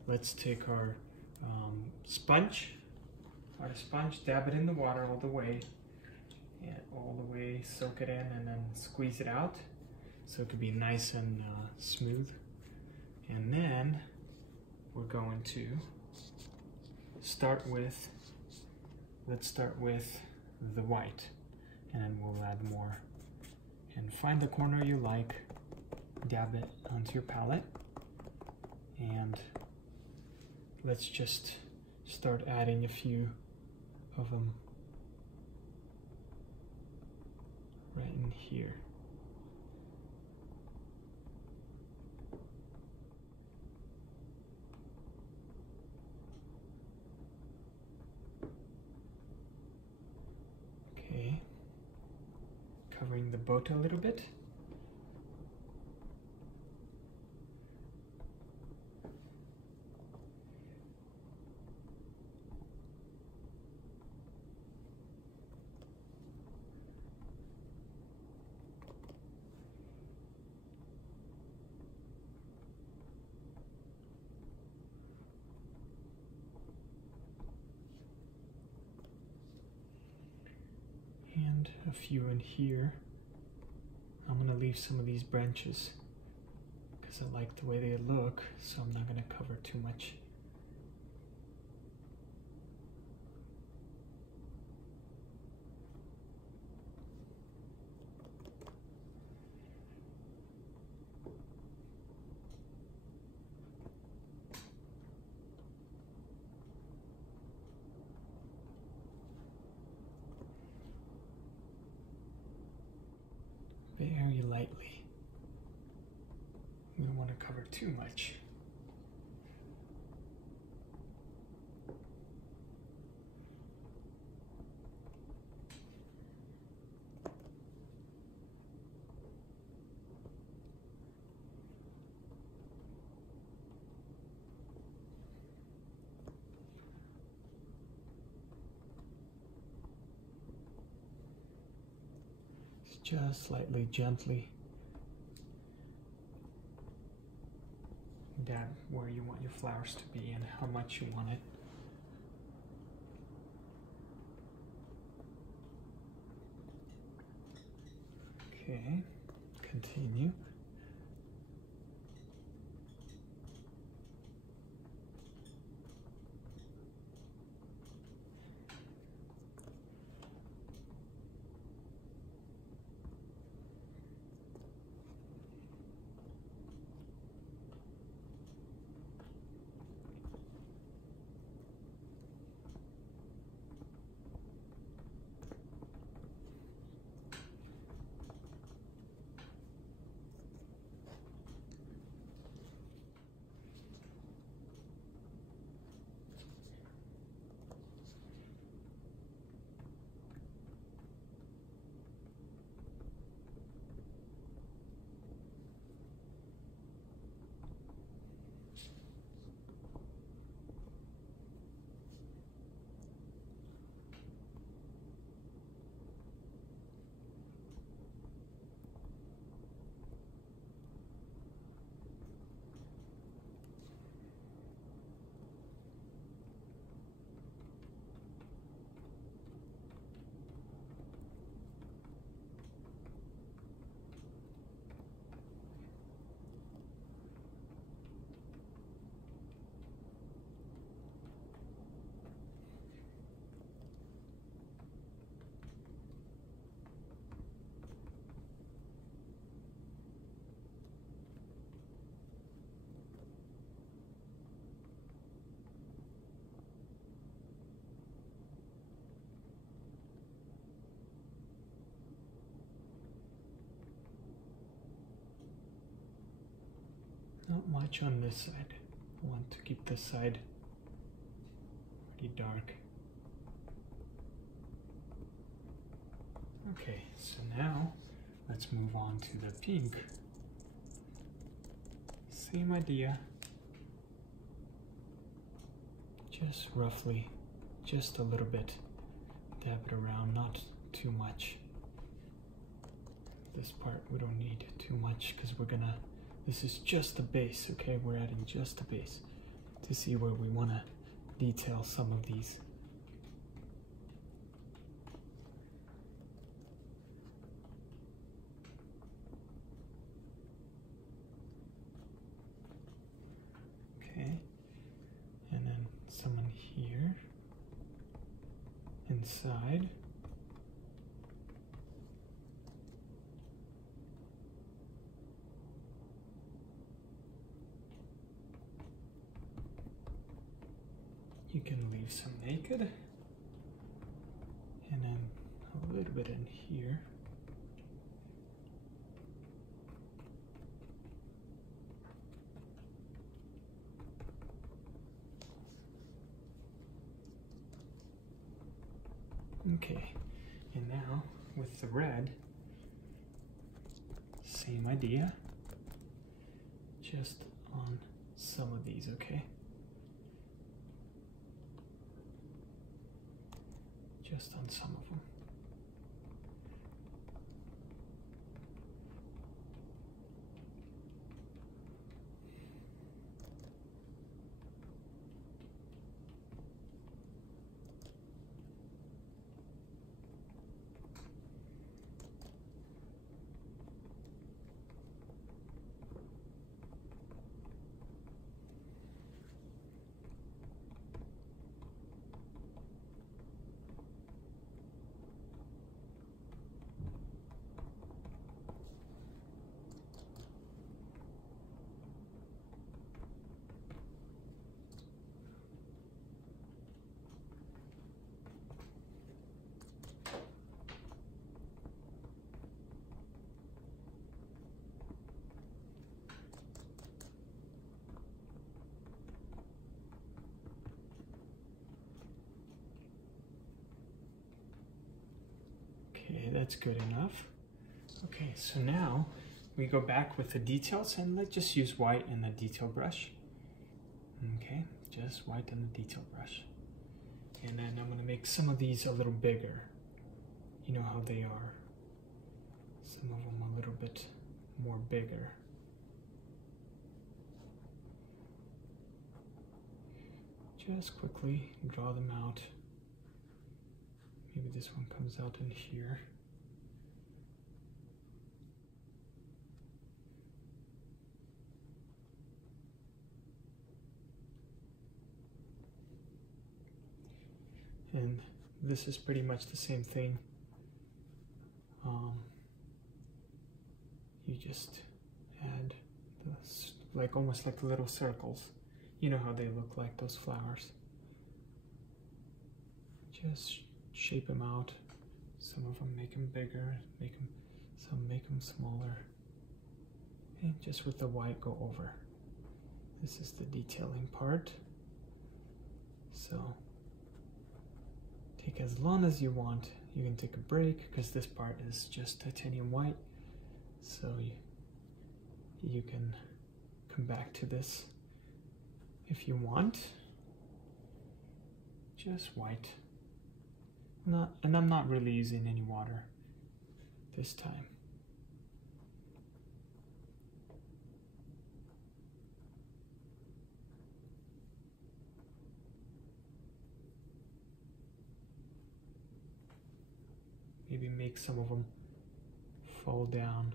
Let's take our sponge, dab it in the water all the way, and soak it in, and then squeeze it out so it could be nice and smooth. And then we're going to let's start with the white, and then we'll add more. And find the corner you like, dab it onto your palette, and let's just start adding a few of them right in here. Okay, covering the boat a little bit. And a few in here. I'm going to leave some of these branches because I like the way they look, so I'm not going to cover too much. Very lightly. We don't want to cover too much. Just slightly, gently dab where you want your flowers to be and how much you want it. Okay, continue. Not much on this side. I want to keep this side pretty dark. Okay, so now let's move on to the pink. Same idea. Just roughly, just a little bit. Dab it around, not too much. this part we don't need too much because this is just the base, okay? We're adding just the base to see where we want to detail some of these. Okay, and then someone here, inside. You can leave some naked, and then a little bit in here. Okay, and now with the red, same idea, just on some of these, okay? Just on some of them. Okay, that's good enough. Okay, so now we go back with the details, and let's just use white in the detail brush. Okay, just white in the detail brush. And then I'm going to make some of these a little bigger. You know how they are. Some of them a little bit more bigger. Just quickly draw them out. Maybe this one comes out in here. And this is pretty much the same thing. You just add this, like almost like little circles. You know how they look like, those flowers. Just shape them out. Some of them make them bigger, some make them smaller. And just with the white go over. This is the detailing part. So take as long as you want. You can take a break because this part is just titanium white. So you can come back to this if you want. Just white. And I'm not really using any water this time. Maybe make some of them fall down.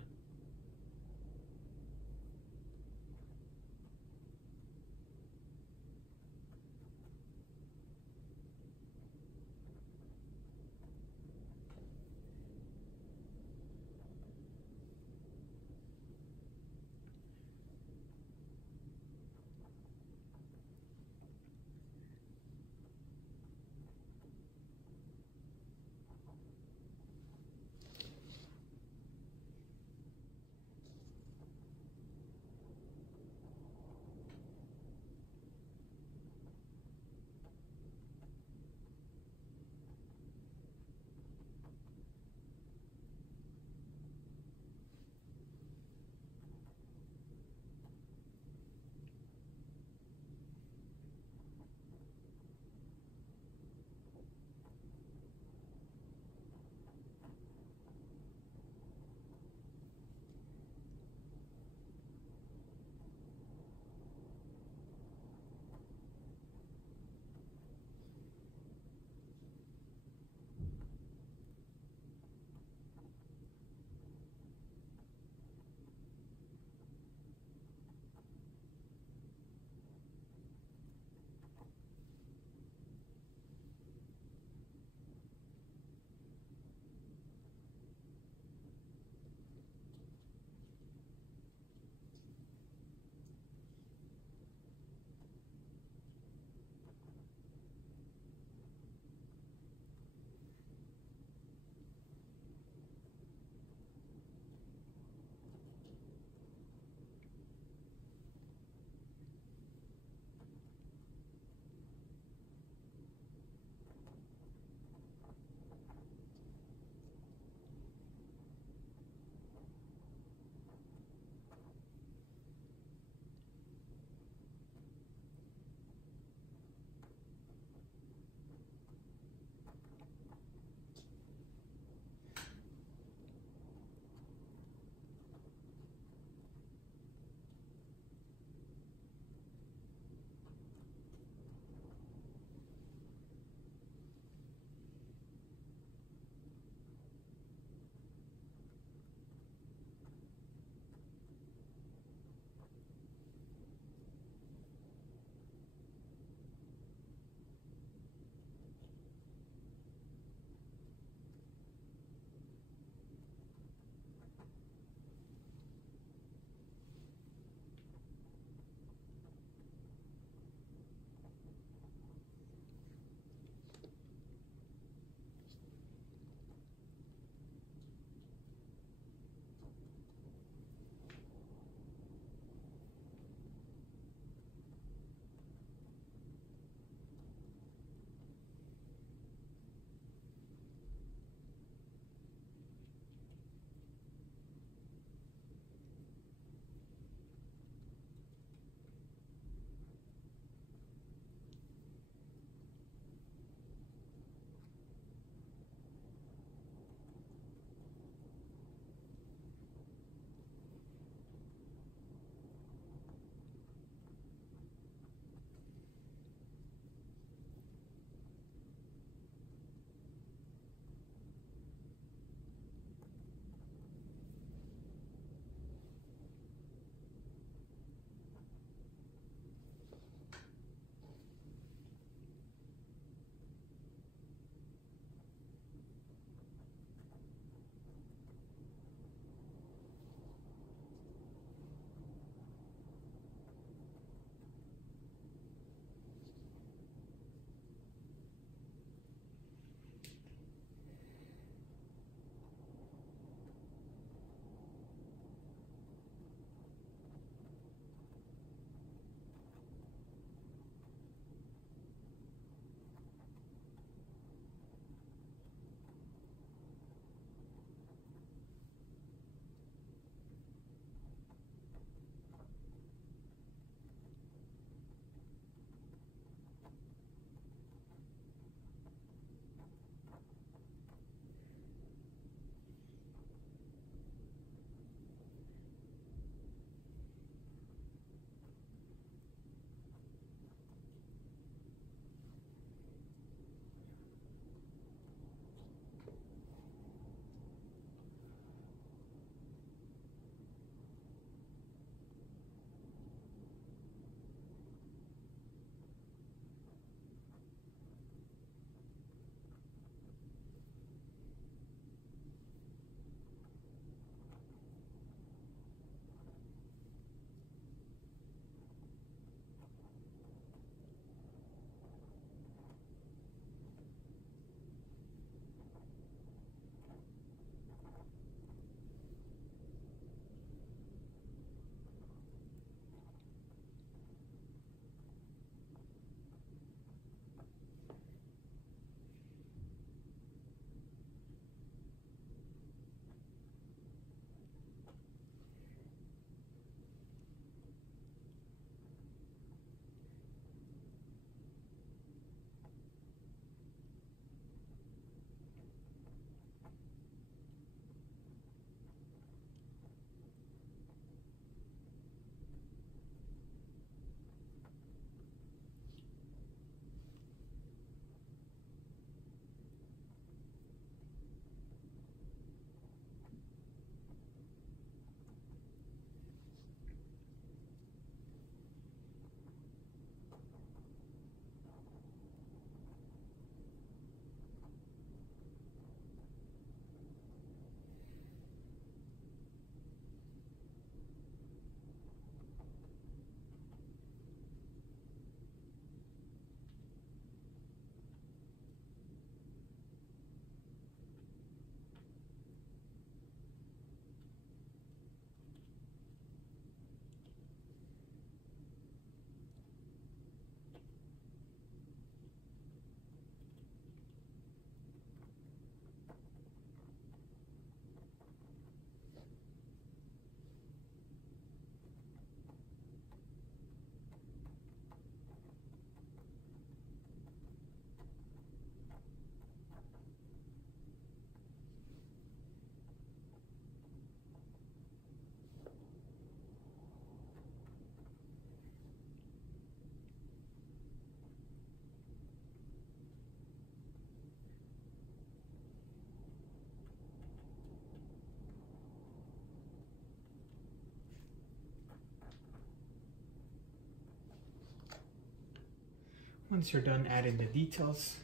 Once you're done adding the details,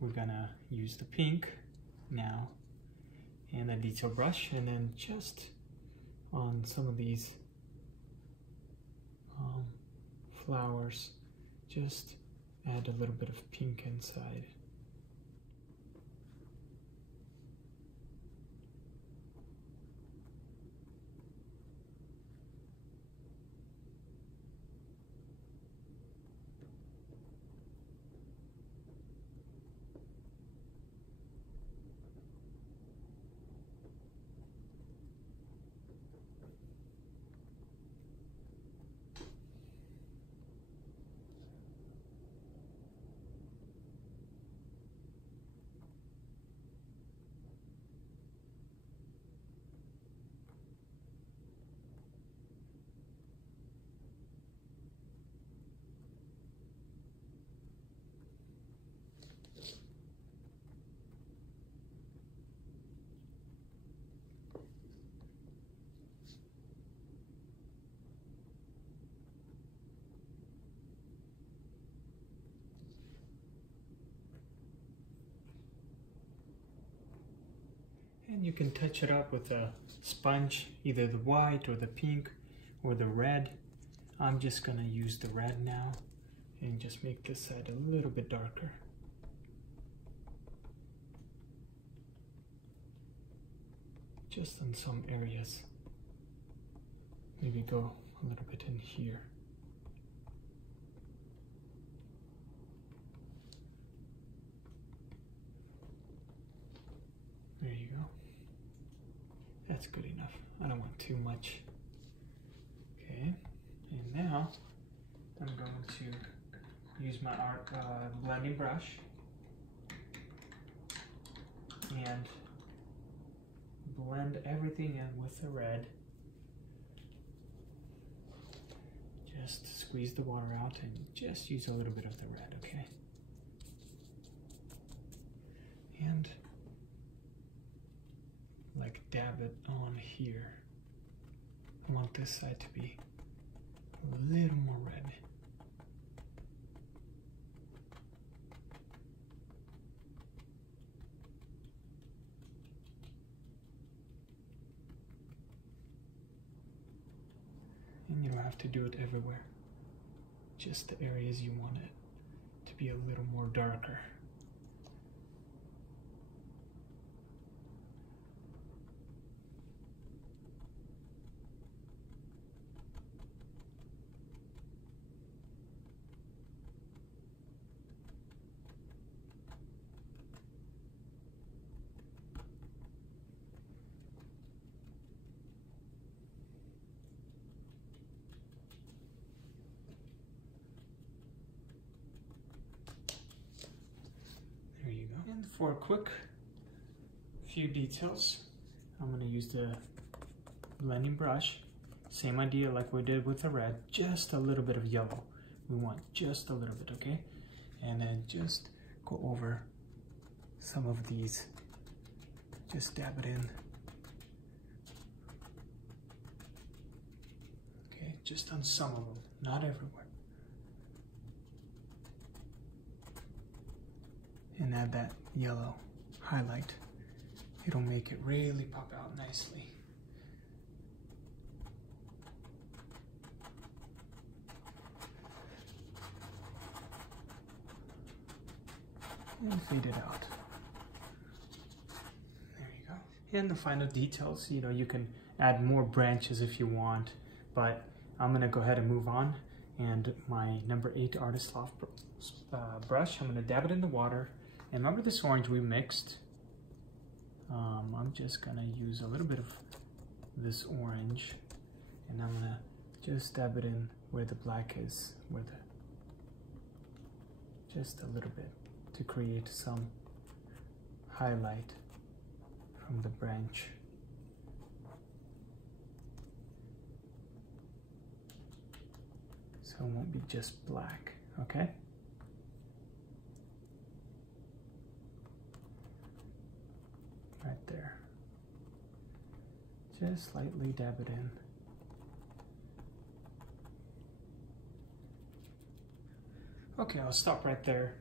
we're gonna use the pink now and a detail brush, and then just on some of these flowers, just add a little bit of pink inside. And you can touch it up with a sponge, either the white or the pink or the red. I'm just gonna use the red now and just make this side a little bit darker. Just in some areas. Maybe go a little bit in here. There you go. That's good enough. I don't want too much. Okay, and now I'm going to use my blending brush and blend everything in with the red. Just squeeze the water out and just use a little bit of the red, okay? And like dab it on here. I want this side to be a little more red. And you don't have to do it everywhere. Just the areas you want it to be a little more darker. There you go. And for a quick few details, I'm going to use the blending brush. Same idea like we did with the red, just a little bit of yellow. We want just a little bit, okay? And then just go over some of these. Just dab it in. Okay, just on some of them, not everywhere. And add that yellow highlight. It'll make it really pop out nicely. And fade it out. There you go. And the final details, you know, you can add more branches if you want, but I'm gonna go ahead and move on. And my number 8 Artist Loft brush, I'm gonna dab it in the water. And remember this orange we mixed? I'm just gonna use a little bit of this orange, and I'm gonna just dab it in where the black is, just a little bit to create some highlight from the branch. So it won't be just black, okay? Right there. Just slightly dab it in. Okay, I'll stop right there.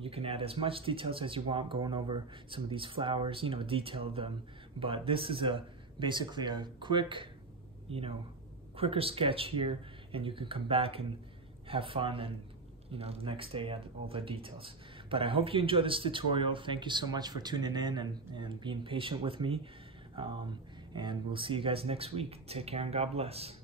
You can add as much details as you want, going over some of these flowers, you know, detail them. But this is basically a quick, you know, quicker sketch here, and you can come back and have fun and, you know, the next day add all the details. But I hope you enjoyed this tutorial. Thank you so much for tuning in and being patient with me. And we'll see you guys next week. Take care and God bless.